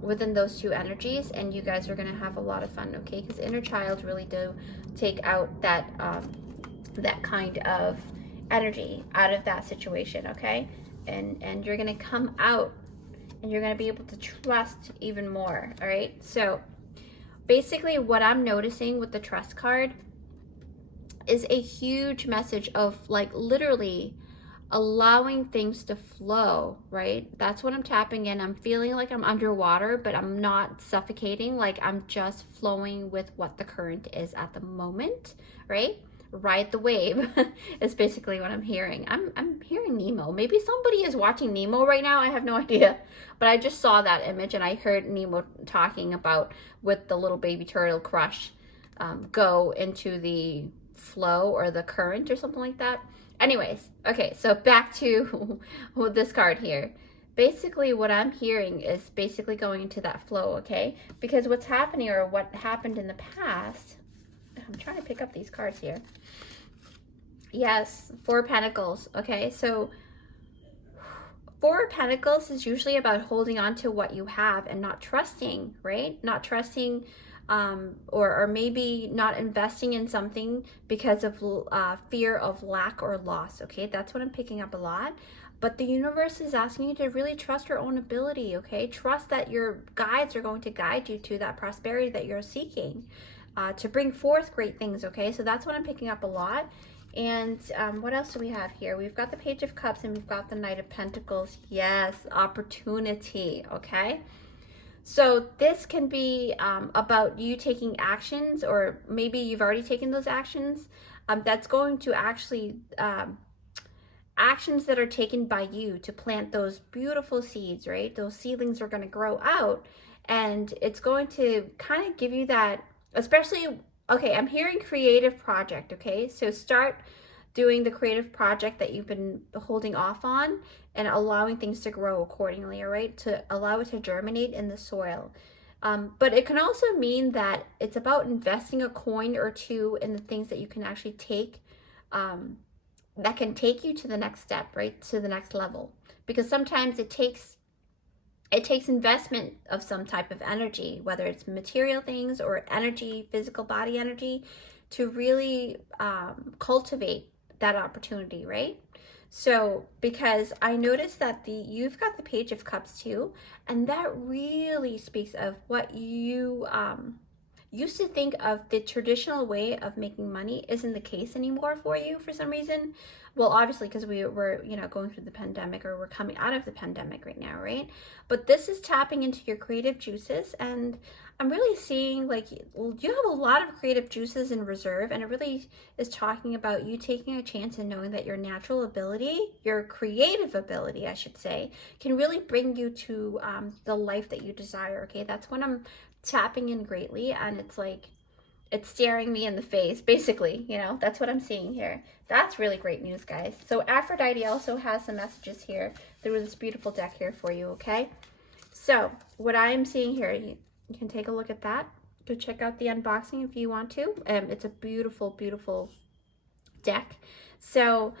within those two energies, and you guys are going to have a lot of fun, okay? Because inner child really do take out that that kind of energy out of that situation, okay? And you're going to come out and you're going to be able to trust even more, all right? So basically what I'm noticing with the trust card is a huge message of like literally allowing things to flow, right? That's what I'm tapping in. I'm feeling like I'm underwater, but I'm not suffocating. Like I'm just flowing with what the current is at the moment, right? Ride the wave is basically what I'm hearing. I'm hearing Nemo. Maybe somebody is watching Nemo right now. I have no idea. But I just saw that image and I heard Nemo talking about with the little baby turtle crush, go into the flow or the current or something like that. Anyways, okay, so back to this card here. Basically, what I'm hearing is basically going into that flow, okay? Because what's happening or what happened in the past, I'm trying to pick up these cards here. Yes, Four of Pentacles, okay? So Four of Pentacles is usually about holding on to what you have and not trusting, right? Not trusting or maybe not investing in something because of fear of lack or loss, okay? That's what I'm picking up a lot. But the universe is asking you to really trust your own ability, okay? Trust that your guides are going to guide you to that prosperity that you're seeking, to bring forth great things, okay? So that's what I'm picking up a lot. And what else do we have here? We've got the Page of Cups and we've got the Knight of Pentacles. Yes, opportunity, okay? So this can be about you taking actions, or maybe you've already taken those actions. That's going to actually, actions that are taken by you to plant those beautiful seeds, right? Those seedlings are going to grow out, and it's going to kind of give you that, especially, okay, I'm hearing creative project, okay? So start doing the creative project that you've been holding off on and allowing things to grow accordingly, all right? To allow it to germinate in the soil. But it can also mean that it's about investing a coin or two in the things that you can actually take, that can take you to the next step, right? To the next level. Because sometimes it takes it takes investment of some type of energy, whether it's material things or energy, physical body energy, to really cultivate that opportunity, right? So, because I noticed that you've got the Page of Cups too, and that really speaks of what you used to think of the traditional way of making money isn't the case anymore for you for some reason. Well, obviously, because we were, going through the pandemic, or we're coming out of the pandemic right now, right? But this is tapping into your creative juices, and I'm really seeing like you have a lot of creative juices in reserve, and it really is talking about you taking a chance and knowing that your natural ability, your creative ability, I should say, can really bring you to the life that you desire. Okay, that's when I'm tapping in greatly, and it's like it's staring me in the face, basically. That's what I'm seeing here. That's really great news, guys. So Aphrodite also has some messages here through this beautiful deck here for you. Okay, so what I am seeing here, you can take a look at that. Go check out the unboxing if you want to. It's a beautiful, beautiful deck. So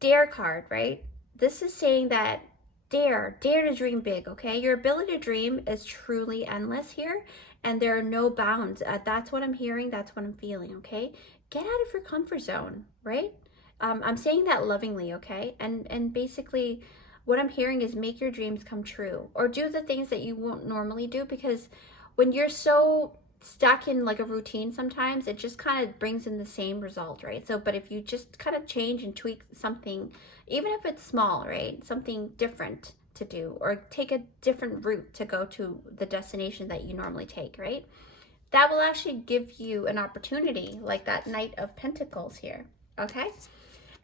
Dare card, right? This is saying that dare to dream big. Okay, your ability to dream is truly endless here, and there are no bounds. That's what I'm hearing, that's what I'm feeling. Okay, get out of your comfort zone, right? I'm saying that lovingly. Okay, and basically what I'm hearing is make your dreams come true, or do the things that you won't normally do, because when you're so stuck in like a routine, sometimes it just kind of brings in the same result, right? So but if you just kind of change and tweak something, even if it's small, right, something different to do, or take a different route to go to the destination that you normally take, right, that will actually give you an opportunity, like that Knight of Pentacles here. Okay,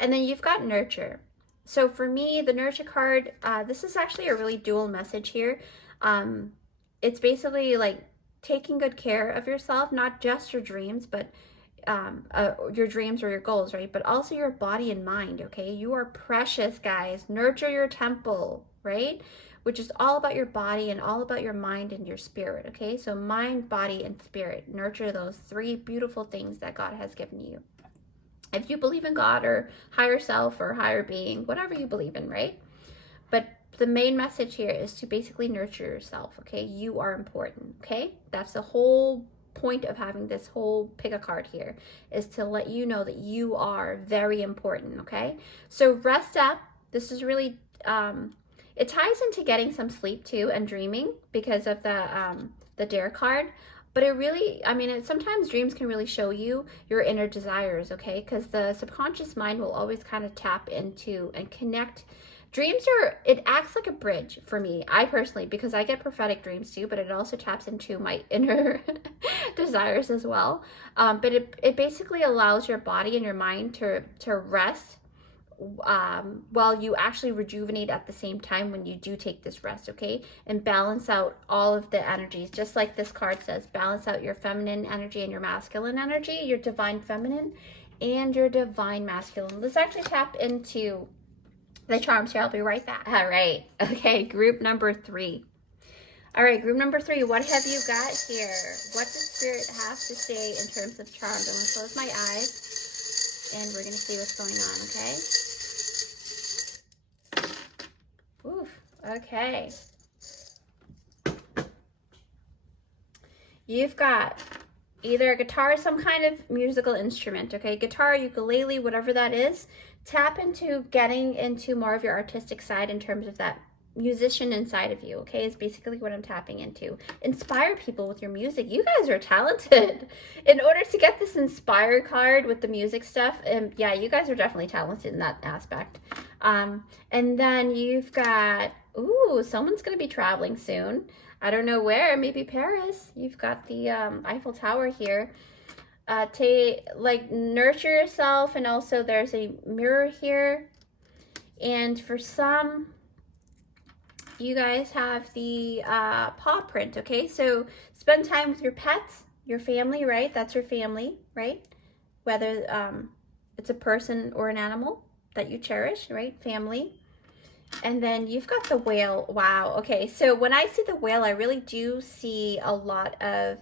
and then you've got nurture. So for me, the nurture card, this is actually a really dual message here. It's basically like taking good care of yourself, not just your dreams, but your dreams or your goals, right? But also your body and mind. Okay, you are precious, guys. Nurture your temple, right? Which is all about your body and all about your mind and your spirit. Okay, so mind, body, and spirit. Nurture those three beautiful things that God has given you. If you believe in God or higher self or higher being, whatever you believe in, right? But the main message here is to basically nurture yourself. Okay, you are important. Okay, that's the whole point of having this whole pick a card here, is to let you know that you are very important. Okay, so rest up. This is really it ties into getting some sleep too, and dreaming, because of the dare card. But it really, I mean, sometimes dreams can really show you your inner desires. Okay, because the subconscious mind will always kind of tap into and connect. Dreams it acts like a bridge for me, I personally, because I get prophetic dreams too, but it also taps into my inner desires as well. But it basically allows your body and your mind to rest, while you actually rejuvenate at the same time when you do take this rest. Okay, and balance out all of the energies, just like this card says, balance out your feminine energy and your masculine energy, your divine feminine and your divine masculine. Let's actually tap into the charms here. I'll be right back. All right. Okay, group number 3. All right, group number 3, what have you got here? What does Spirit have to say in terms of charms? I'm going to close my eyes, and we're going to see what's going on, okay? Oof, okay. You've got either a guitar or some kind of musical instrument, okay? Guitar, ukulele, whatever that is. Tap into getting into more of your artistic side in terms of that musician inside of you, okay, is basically what I'm tapping into. Inspire people with your music. You guys are talented. In order to get this inspire card with the music stuff, yeah, you guys are definitely talented in that aspect. And then you've got, ooh, someone's going to be traveling soon. I don't know where, maybe Paris. You've got the Eiffel Tower here. Nurture yourself, and also there's a mirror here. And for some, you guys have the paw print, okay? So spend time with your pets, your family, right? That's your family, right? Whether it's a person or an animal that you cherish, right? Family. And then you've got the whale. Wow, okay. So when I see the whale, I really do see a lot of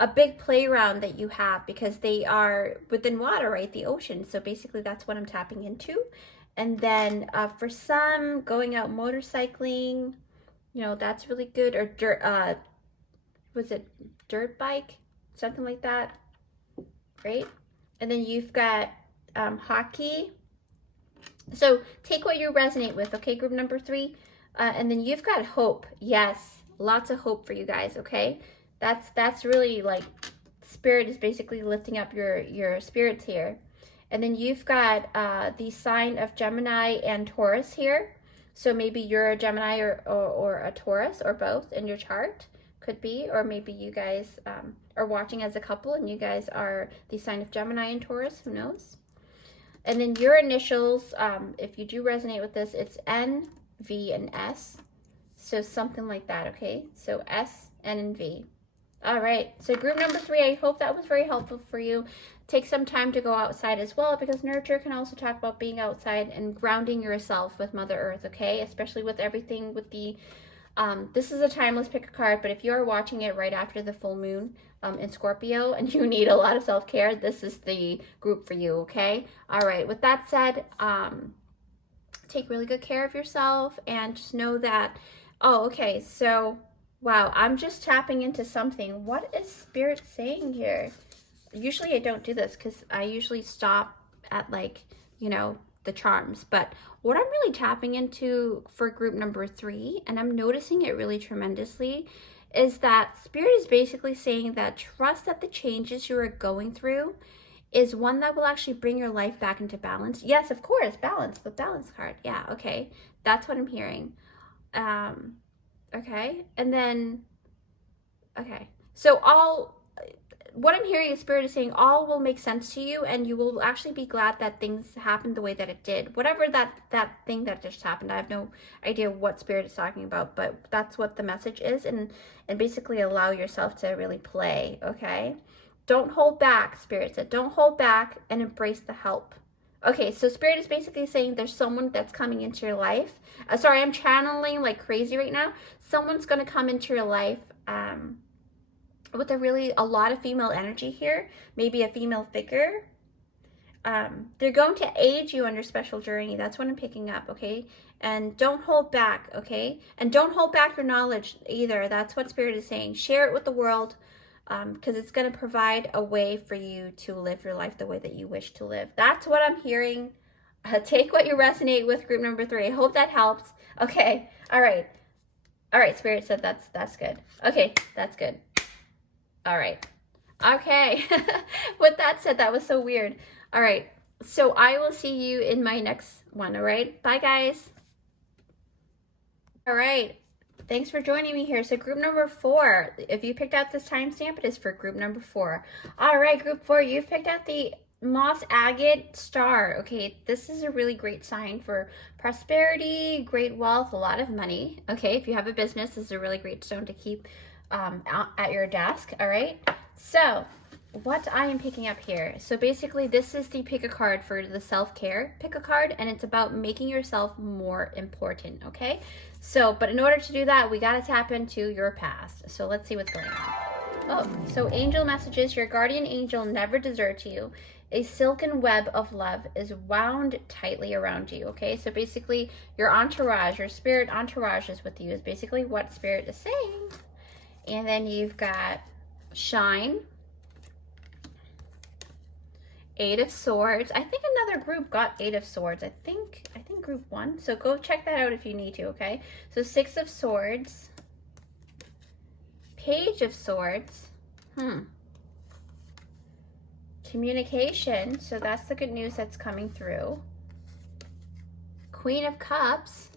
a big playground that you have, because they are within water, right? The ocean. So basically that's what I'm tapping into. And then for some, going out motorcycling, you know, that's really good. Or dirt, was it dirt bike? Something like that, right? And then you've got hockey. So take what you resonate with, okay, group number 3. And then you've got hope. Yes, lots of hope for you guys, okay? That's really like, Spirit is basically lifting up your spirits here. And then you've got the sign of Gemini and Taurus here. So maybe you're a Gemini or a Taurus or both in your chart. Could be. Or maybe you guys are watching as a couple and you guys are the sign of Gemini and Taurus. Who knows? And then your initials, if you do resonate with this, it's N, V, and S. So something like that, okay? So S, N, and V. All right, so group number 3, I hope that was very helpful for you. Take some time to go outside as well, because nurture can also talk about being outside and grounding yourself with Mother Earth, okay? Especially with everything with the, this is a timeless pick a card, but if you are watching it right after the full moon in Scorpio and you need a lot of self-care, this is the group for you, okay? All right, with that said, take really good care of yourself and just know that, oh, okay, so... wow, I'm just tapping into something. What is Spirit saying here? Usually I don't do this because I usually stop at, like, you know, the charms. But what I'm really tapping into for group number 3, and I'm noticing it really tremendously, is that Spirit is basically saying that trust that the changes you are going through is one that will actually bring your life back into balance. Yes, of course, balance, the balance card. Yeah, okay. That's what I'm hearing. Okay, and then, okay, so what I'm hearing is Spirit is saying all will make sense to you, and you will actually be glad that things happened the way that it did. Whatever that thing that just happened, I have no idea what Spirit is talking about, but that's what the message is, and basically allow yourself to really play, okay? Don't hold back, Spirit said. Don't hold back and embrace the help. Okay, so Spirit is basically saying there's someone that's coming into your life. Sorry, I'm channeling like crazy right now. Someone's going to come into your life with a lot of female energy here. Maybe a female figure. They're going to aid you on your special journey. That's what I'm picking up, okay? And don't hold back, okay? And don't hold back your knowledge either. That's what Spirit is saying. Share it with the world. Because it's going to provide a way for you to live your life the way that you wish to live. That's what I'm hearing. Take what you resonate with, group number 3. I hope that helps. Okay. All right. All right. Spirit said that's good. Okay. That's good. All right. Okay. With that said, that was so weird. All right. So I will see you in my next one. All right. Bye, guys. All right. Thanks for joining me here. So group number 4, if you picked out this timestamp, it is for group number 4. All right, group 4, you've picked out the moss agate star. Okay, this is a really great sign for prosperity, great wealth, a lot of money. Okay, if you have a business, this is a really great stone to keep at your desk. All right, so what I am picking up here. So basically, this is the pick a card for the self-care pick a card, and it's about making yourself more important, okay? So, but in order to do that, we got to tap into your past. So let's see what's going on. Oh, so angel messages, your guardian angel never deserts you. A silken web of love is wound tightly around you, okay? So basically, your entourage, your spirit entourage is with you, is basically what Spirit is saying. And then you've got shine, 8 of Swords. I think another group got 8 of Swords. I think group 1. So go check that out if you need to, okay? So 6 of Swords. Page of Swords. Communication. So that's the good news that's coming through. Queen of Cups.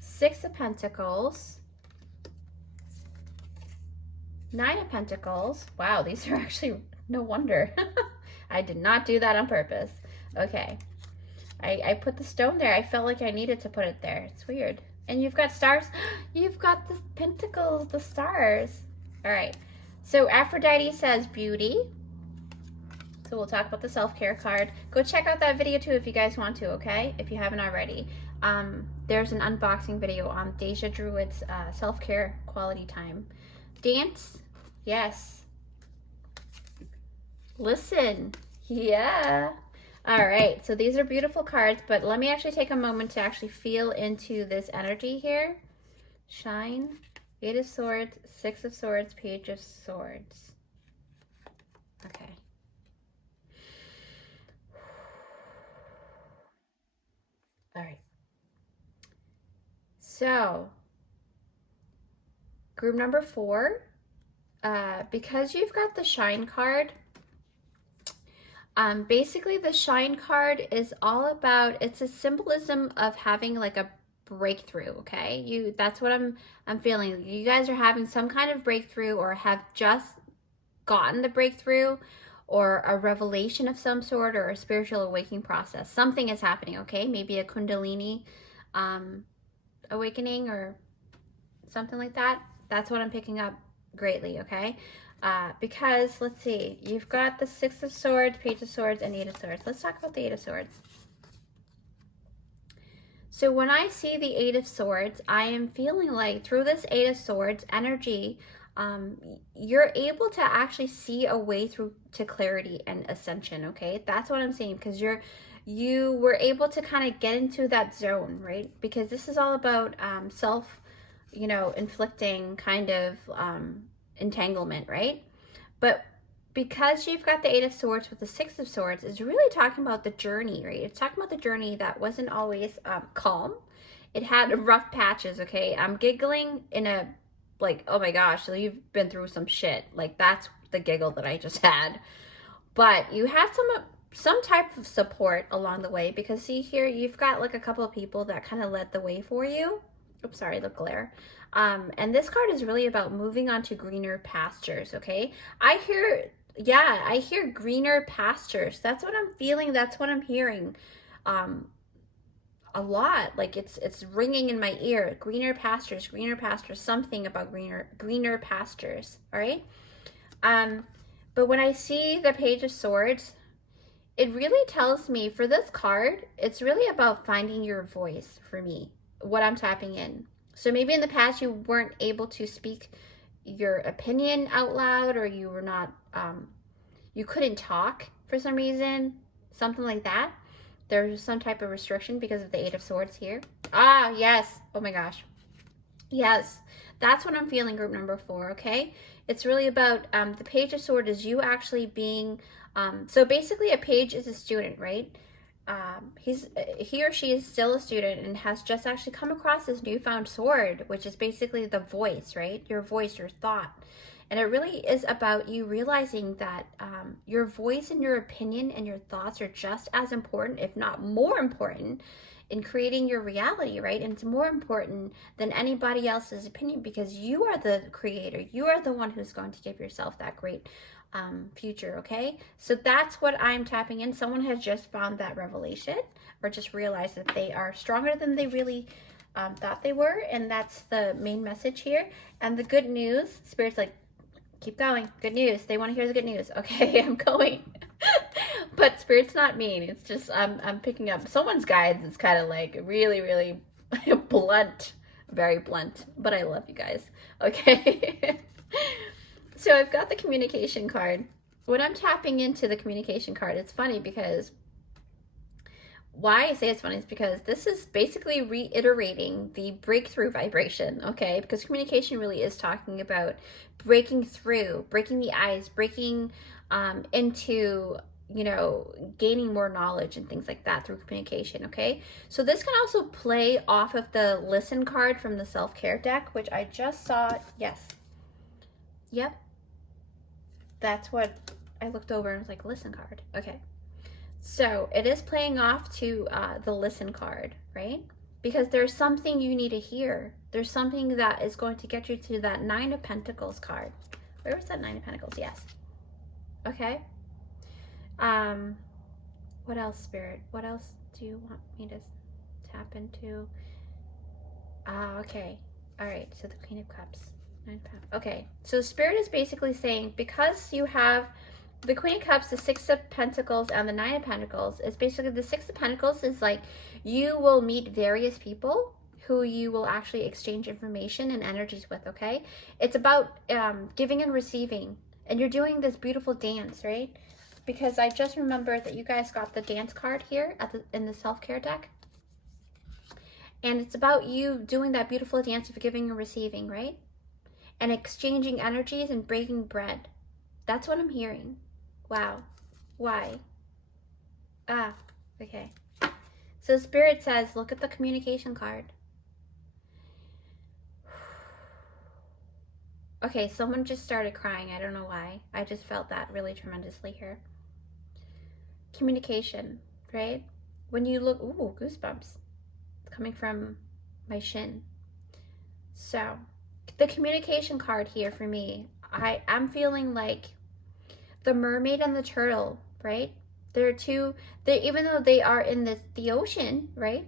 6 of Pentacles. 9 of Pentacles. Wow, these are actually... no wonder. I did not do that on purpose. Okay. I put the stone there. I felt like I needed to put it there. It's weird. And you've got stars. You've got the pentacles, the stars. All right. So Aphrodite says beauty. So we'll talk about the self-care card. Go check out that video too if you guys want to, okay? If you haven't already. There's an unboxing video on DEJA DREWIT'S self-care quality time. Dance. Yes. Listen. Yeah. All right, so these are beautiful cards, but let me actually take a moment to actually feel into this energy here. Shine, Eight of Swords, Six of Swords, Page of Swords. Okay. All right. So, group number 4, because you've got the Shine card, basically the Shine card is all about, it's a symbolism of having like a breakthrough, okay? That's what I'm feeling. You guys are having some kind of breakthrough, or have just gotten the breakthrough, or a revelation of some sort, or a spiritual awakening process. Something is happening, okay? Maybe a Kundalini awakening or something like that. That's what I'm picking up greatly, okay? Because, let's see, you've got the Six of Swords, Page of Swords, and Eight of Swords. Let's talk about the Eight of Swords. So when I see the Eight of Swords, I am feeling like through this Eight of Swords energy, you're able to actually see a way through to clarity and ascension, okay? That's what I'm saying, because you were able to kind of get into that zone, right? Because this is all about self, inflicting kind of entanglement, right? But because you've got the Eight of Swords with the Six of Swords, it's really talking about the journey, right? It's talking about the journey that wasn't always calm. It had rough patches, okay? I'm giggling in a, like, oh my gosh, so you've been through some shit. Like, that's the giggle that I just had. But you had some type of support along the way, because see here, you've got like a couple of people that kind of led the way for you. Oops, sorry, the glare. And this card is really about moving on to greener pastures, okay? I hear greener pastures. That's what I'm feeling. That's what I'm hearing. A lot. Like it's ringing in my ear. Greener pastures, something about greener pastures. All right. But when I see the Page of Swords, it really tells me, for this card, it's really about finding your voice for me, what I'm tapping in. So maybe in the past you weren't able to speak your opinion out loud, or you were not, you couldn't talk for some reason, something like that. There's some type of restriction because of the Eight of Swords here. Ah, yes. Oh my gosh. Yes. That's what I'm feeling, group number 4, okay? It's really about the Page of Swords is you actually being, so basically a page is a student, right? He or she is still a student and has just actually come across this newfound sword, which is basically the voice, right? Your voice, your thought. And it really is about you realizing that your voice and your opinion and your thoughts are just as important, if not more important, in creating your reality, right? And it's more important than anybody else's opinion, because you are the creator. You are the one who's going to give yourself that great future, okay? So that's what I'm tapping in. Someone has just found that revelation, or just realized that they are stronger than they really thought they were. And that's the main message here. And the good news, Spirit's like, keep going. Good news. They want to hear the good news. Okay, I'm going. But Spirit's not mean. It's just I'm picking up someone's guides. It's kind of like really, really blunt, very blunt. But I love you guys. Okay. So I've got the communication card. When I'm tapping into the communication card, it's funny because why I say it's funny is because this is basically reiterating the breakthrough vibration, okay? Because communication really is talking about breaking through, breaking the ice, breaking into, gaining more knowledge and things like that through communication, okay? So this can also play off of the Listen card from the self-care deck, which I just saw. Yes. Yep. That's what I looked over and was like, Listen card. Okay. So it is playing off to the Listen card, right? Because there's something you need to hear. There's something that is going to get you to that Nine of Pentacles card. Where was that Nine of Pentacles? Yes. Okay. What else, Spirit? What else do you want me to tap into? Okay. All right. So the Queen of Cups. Okay. So Spirit is basically saying, because you have the Queen of Cups, the Six of Pentacles, and the Nine of Pentacles, is basically the Six of Pentacles is like you will meet various people who you will actually exchange information and energies with, okay? It's about giving and receiving. And you're doing this beautiful dance, right? because I just remembered that you guys got the dance card here in the self-care deck. And it's about you doing that beautiful dance of giving and receiving, right? And exchanging energies and breaking bread. That's what I'm hearing. Wow. Why? Ah, okay. So Spirit says, look at the communication card. Okay, someone just started crying. I don't know why. I just felt that really tremendously here. Communication, right? When you look, ooh, goosebumps coming from my shin. So, the communication card here for me, I'm feeling like the mermaid and the turtle, right? There are two, even though they are in the ocean, right?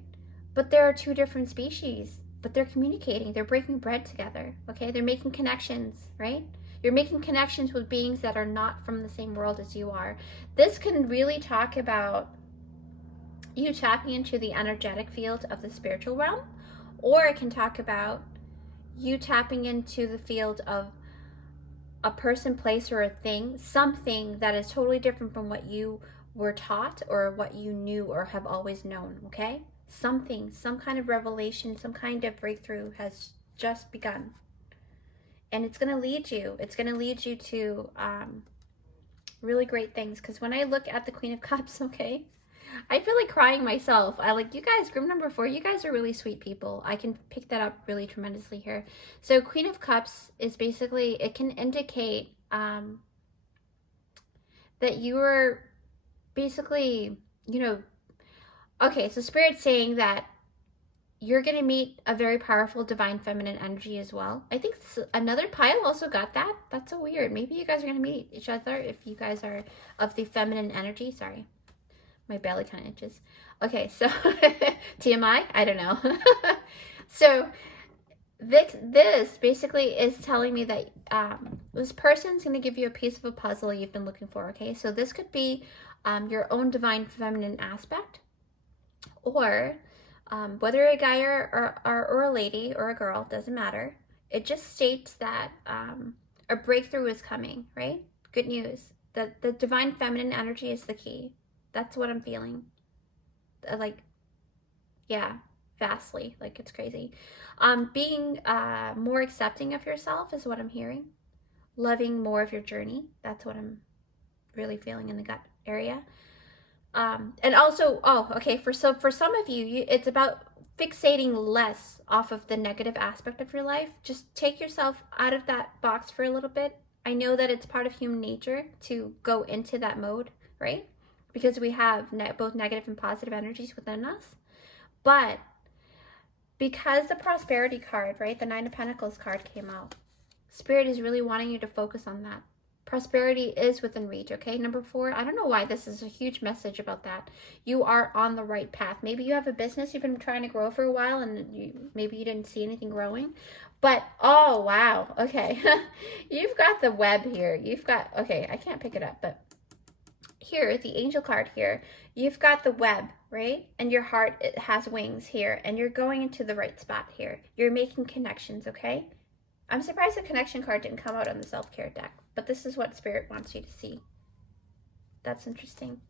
But there are two different species. But they're communicating, they're breaking bread together, okay? They're making connections, right? You're making connections with beings that are not from the same world as you are. This can really talk about you tapping into the energetic field of the spiritual realm, or it can talk about you tapping into the field of a person, place, or a thing, something that is totally different from what you were taught or what you knew or have always known, okay? Something, some kind of revelation, some kind of breakthrough has just begun. And it's going to lead you. It's going to lead you to really great things. Because when I look at the Queen of Cups, okay, I feel like crying myself. I like, you guys, group number 4, you guys are really sweet people. I can pick that up really tremendously here. So Queen of Cups is basically, it can indicate that you are basically, you know, okay, so Spirit's saying that you're going to meet a very powerful divine feminine energy as well. I think another pile also got that. That's so weird. Maybe you guys are going to meet each other if you guys are of the feminine energy. Sorry. My belly kind of itches. Okay, so TMI? I don't know. So this basically is telling me that this person's going to give you a piece of a puzzle you've been looking for, okay? So this could be your own divine feminine aspect, or whether a guy or a lady or a girl, doesn't matter. It just states that a breakthrough is coming, right? Good news. That the divine feminine energy is the key. That's what I'm feeling. Like, yeah, vastly. Like, it's crazy. Being more accepting of yourself is what I'm hearing. Loving more of your journey. That's what I'm really feeling in the gut area. And also, oh, okay, for some of you, it's about fixating less off of the negative aspect of your life. Just take yourself out of that box for a little bit. I know that it's part of human nature to go into that mode, right? Because we have both negative and positive energies within us. But because the prosperity card, right, the 9 of Pentacles card came out, Spirit is really wanting you to focus on that. Prosperity is within reach, okay? Number 4, I don't know why this is a huge message about that. You are on the right path. Maybe you have a business you've been trying to grow for a while and maybe you didn't see anything growing. But, oh, wow, okay. You've got the web here. You've got, okay, I can't pick it up, but here, the angel card here, you've got the web, right? And your heart, it has wings here, and you're going into the right spot here. You're making connections, okay? I'm surprised the connection card didn't come out on the self-care deck, but this is what Spirit wants you to see. That's interesting.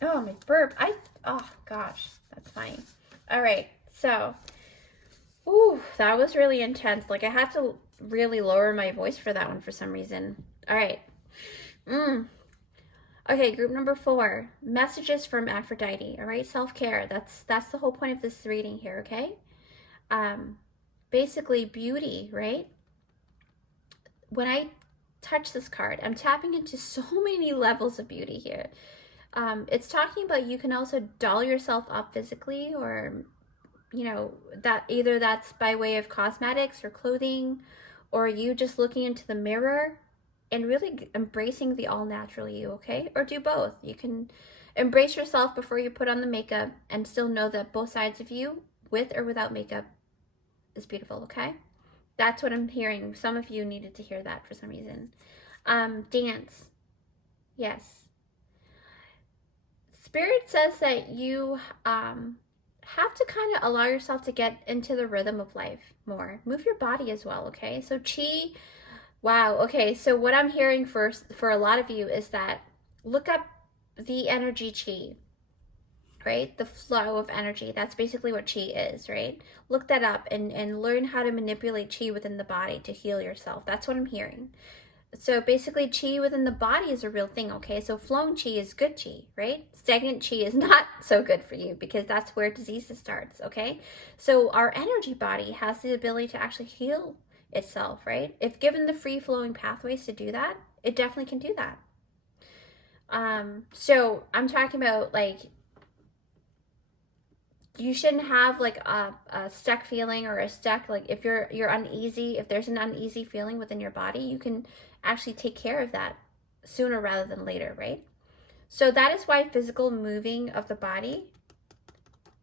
Oh, my burp. Oh, gosh, that's fine. All right, so, ooh, that was really intense. Like, I have to really lower my voice for that one for some reason. All right. Okay, group number 4, messages from Aphrodite. All right, self-care. That's the whole point of this reading here, okay? Basically beauty, right? When I touch this card, I'm tapping into so many levels of beauty here. It's talking about you can also doll yourself up physically, or, you know, that either that's by way of cosmetics or clothing, or you just looking into the mirror and really embracing the all-natural you, okay? Or do both. You can embrace yourself before you put on the makeup and still know that both sides of you, with or without makeup, is beautiful, okay? That's what I'm hearing. Some of you needed to hear that for some reason. Dance. Yes. Spirit says that you have to kind of allow yourself to get into the rhythm of life more. Move your body as well, okay? So chi Wow. Okay. So what I'm hearing first for a lot of you is that look up the energy chi, right? The flow of energy. That's basically what chi is, right? Look that up and learn how to manipulate chi within the body to heal yourself. That's what I'm hearing. So basically, chi within the body is a real thing, okay? So flowing chi is good chi, right? Stagnant chi is not so good for you because that's where diseases starts, okay? So our energy body has the ability to actually heal itself, right? If given the free-flowing pathways to do that, it definitely can do that. So I'm talking about like you shouldn't have like a stuck feeling or a stuck like if you're uneasy, if there's an uneasy feeling within your body, you can actually take care of that sooner rather than later, right? So that is why physical moving of the body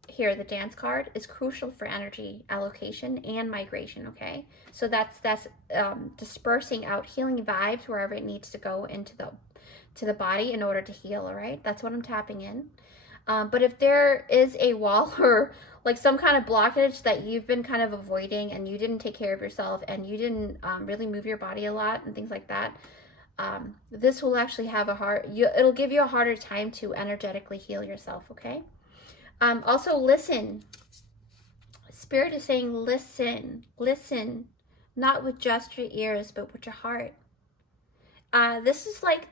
here, the dance card, is crucial for energy allocation and migration, okay? So that's dispersing out healing vibes wherever it needs to go into the body in order to heal, all right? That's what I'm tapping in. But if there is a wall or like some kind of blockage that you've been kind of avoiding and you didn't take care of yourself and you didn't really move your body a lot and things like that, this will actually have it'll give you a harder time to energetically heal yourself, okay? Also listen. Spirit is saying listen, listen, not with just your ears, but with your heart. This is like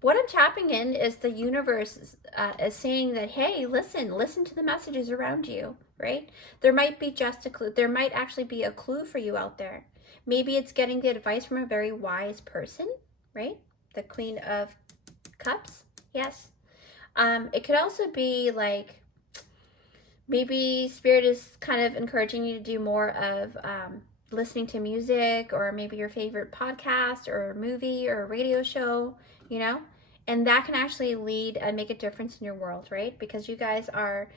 what I'm tapping in is the universe is saying that, hey, listen to the messages around you, right? There might be just a clue. There might actually be a clue for you out there. Maybe it's getting the advice from a very wise person, right? The Queen of Cups, yes. It could also be like, maybe Spirit is kind of encouraging you to do more of listening to music or maybe your favorite podcast or movie or radio show, you know? And that can actually lead and make a difference in your world, right? Because you guys are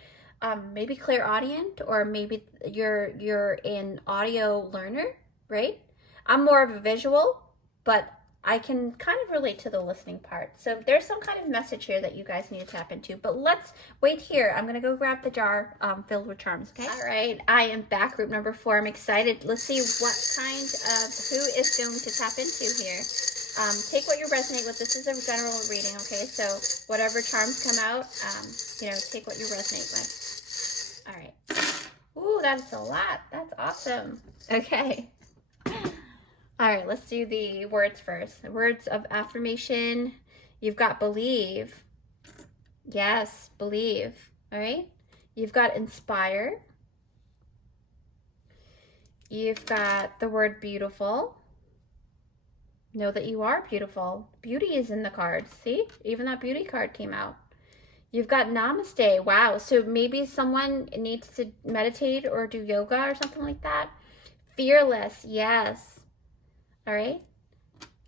maybe clairaudient or maybe you're an audio learner, right? I'm more of a visual, but I can kind of relate to the listening part. So there's some kind of message here that you guys need to tap into. But let's wait here. I'm going to go grab the jar filled with charms, okay? All right. I am back, group number 4. I'm excited. Let's see what kind of who is going to tap into here. Take what you resonate with. This is a general reading, okay? So whatever charms come out, take what you resonate with. All right. Ooh, that's a lot. That's awesome. Okay. All right, let's do the words first. The words of affirmation. You've got believe. Yes, believe. All right. You've got inspire. You've got the word beautiful. Know that you are beautiful. Beauty is in the cards. See? Even that beauty card came out. You've got namaste. Wow. So maybe someone needs to meditate or do yoga or something like that. Fearless. Yes. All right.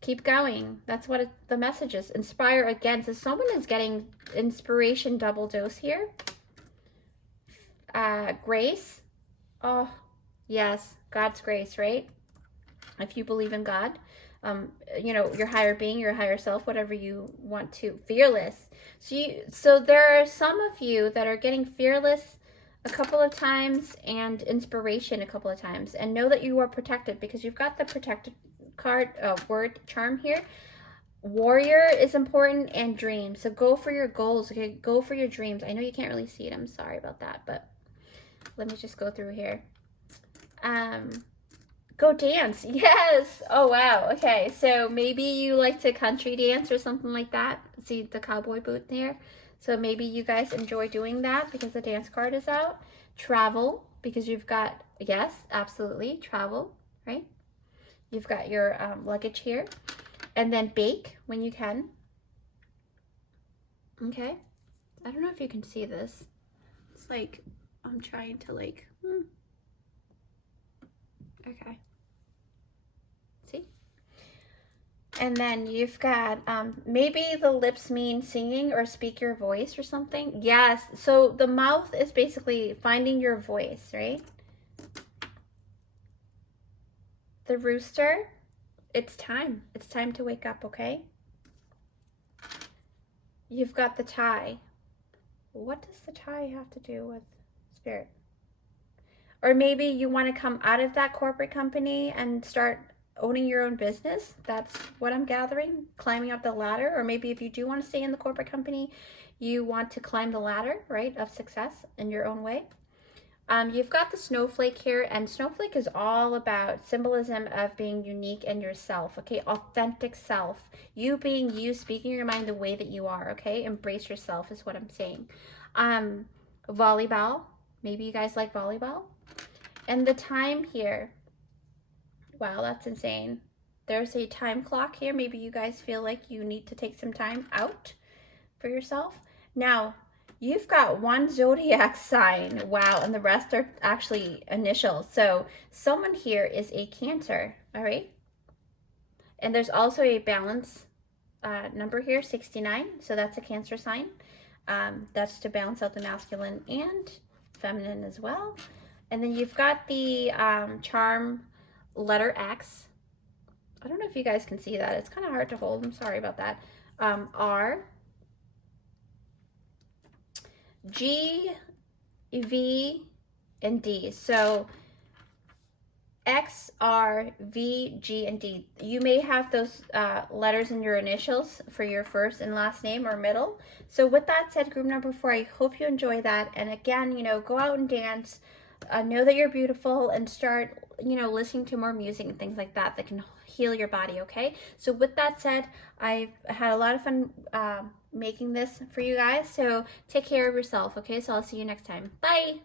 Keep going. That's what the message is. Inspire again. So someone is getting inspiration double dose here. Grace. Oh, yes. God's grace, right? If you believe in God. Your higher being, your higher self, whatever you want to. Fearless. So there are some of you that are getting fearless a couple of times and inspiration a couple of times, and know that you are protected because you've got the protected card word charm here. Warrior is important, and dreams. So go for your goals, okay? Go for your dreams. I know you can't really see it. I'm sorry about that, but let me just go through here. Go dance. Yes. Oh, wow. Okay. So maybe you like to country dance or something like that. See the cowboy boot there? So maybe you guys enjoy doing that because the dance card is out. Travel, because you've got, yes, absolutely, travel, right? You've got your luggage here. And then bake when you can. Okay. I don't know if you can see this. It's like, I'm trying to like, okay. See? And then you've got, maybe the lips mean singing or speak your voice or something. Yes. So the mouth is basically finding your voice, right? The rooster, it's time. It's time to wake up, okay? You've got the tie. What does the tie have to do with spirit? Or maybe you want to come out of that corporate company and start owning your own business. That's what I'm gathering. Climbing up the ladder, or maybe if you do want to stay in the corporate company, you want to climb the ladder, right, of success in your own way. You've got the snowflake here, and snowflake is all about symbolism of being unique in yourself, okay? Authentic self. You being you, speaking your mind the way that you are, okay? Embrace yourself is what I'm saying. Volleyball. Maybe you guys like volleyball. And the time here. Wow, that's insane. There's a time clock here. Maybe you guys feel like you need to take some time out for yourself. Now, you've got one zodiac sign. Wow, and the rest are actually initials. So someone here is a Cancer, all right? And there's also a balance number here, 69. So that's a Cancer sign. That's to balance out the masculine and feminine as well. And then you've got the charm letter X. I don't know if you guys can see that. It's kind of hard to hold. I'm sorry about that. R, G, V, and D. So X, R, V, G, and D. You may have those letters in your initials for your first and last name or middle. So with that said, group number 4, I hope you enjoy that. And again, you know, go out and dance. Know that you're beautiful, and start, you know, listening to more music and things like that that can heal your body, okay? So with that said, I've had a lot of fun making this for you guys. So take care of yourself, okay? So I'll see you next time. Bye!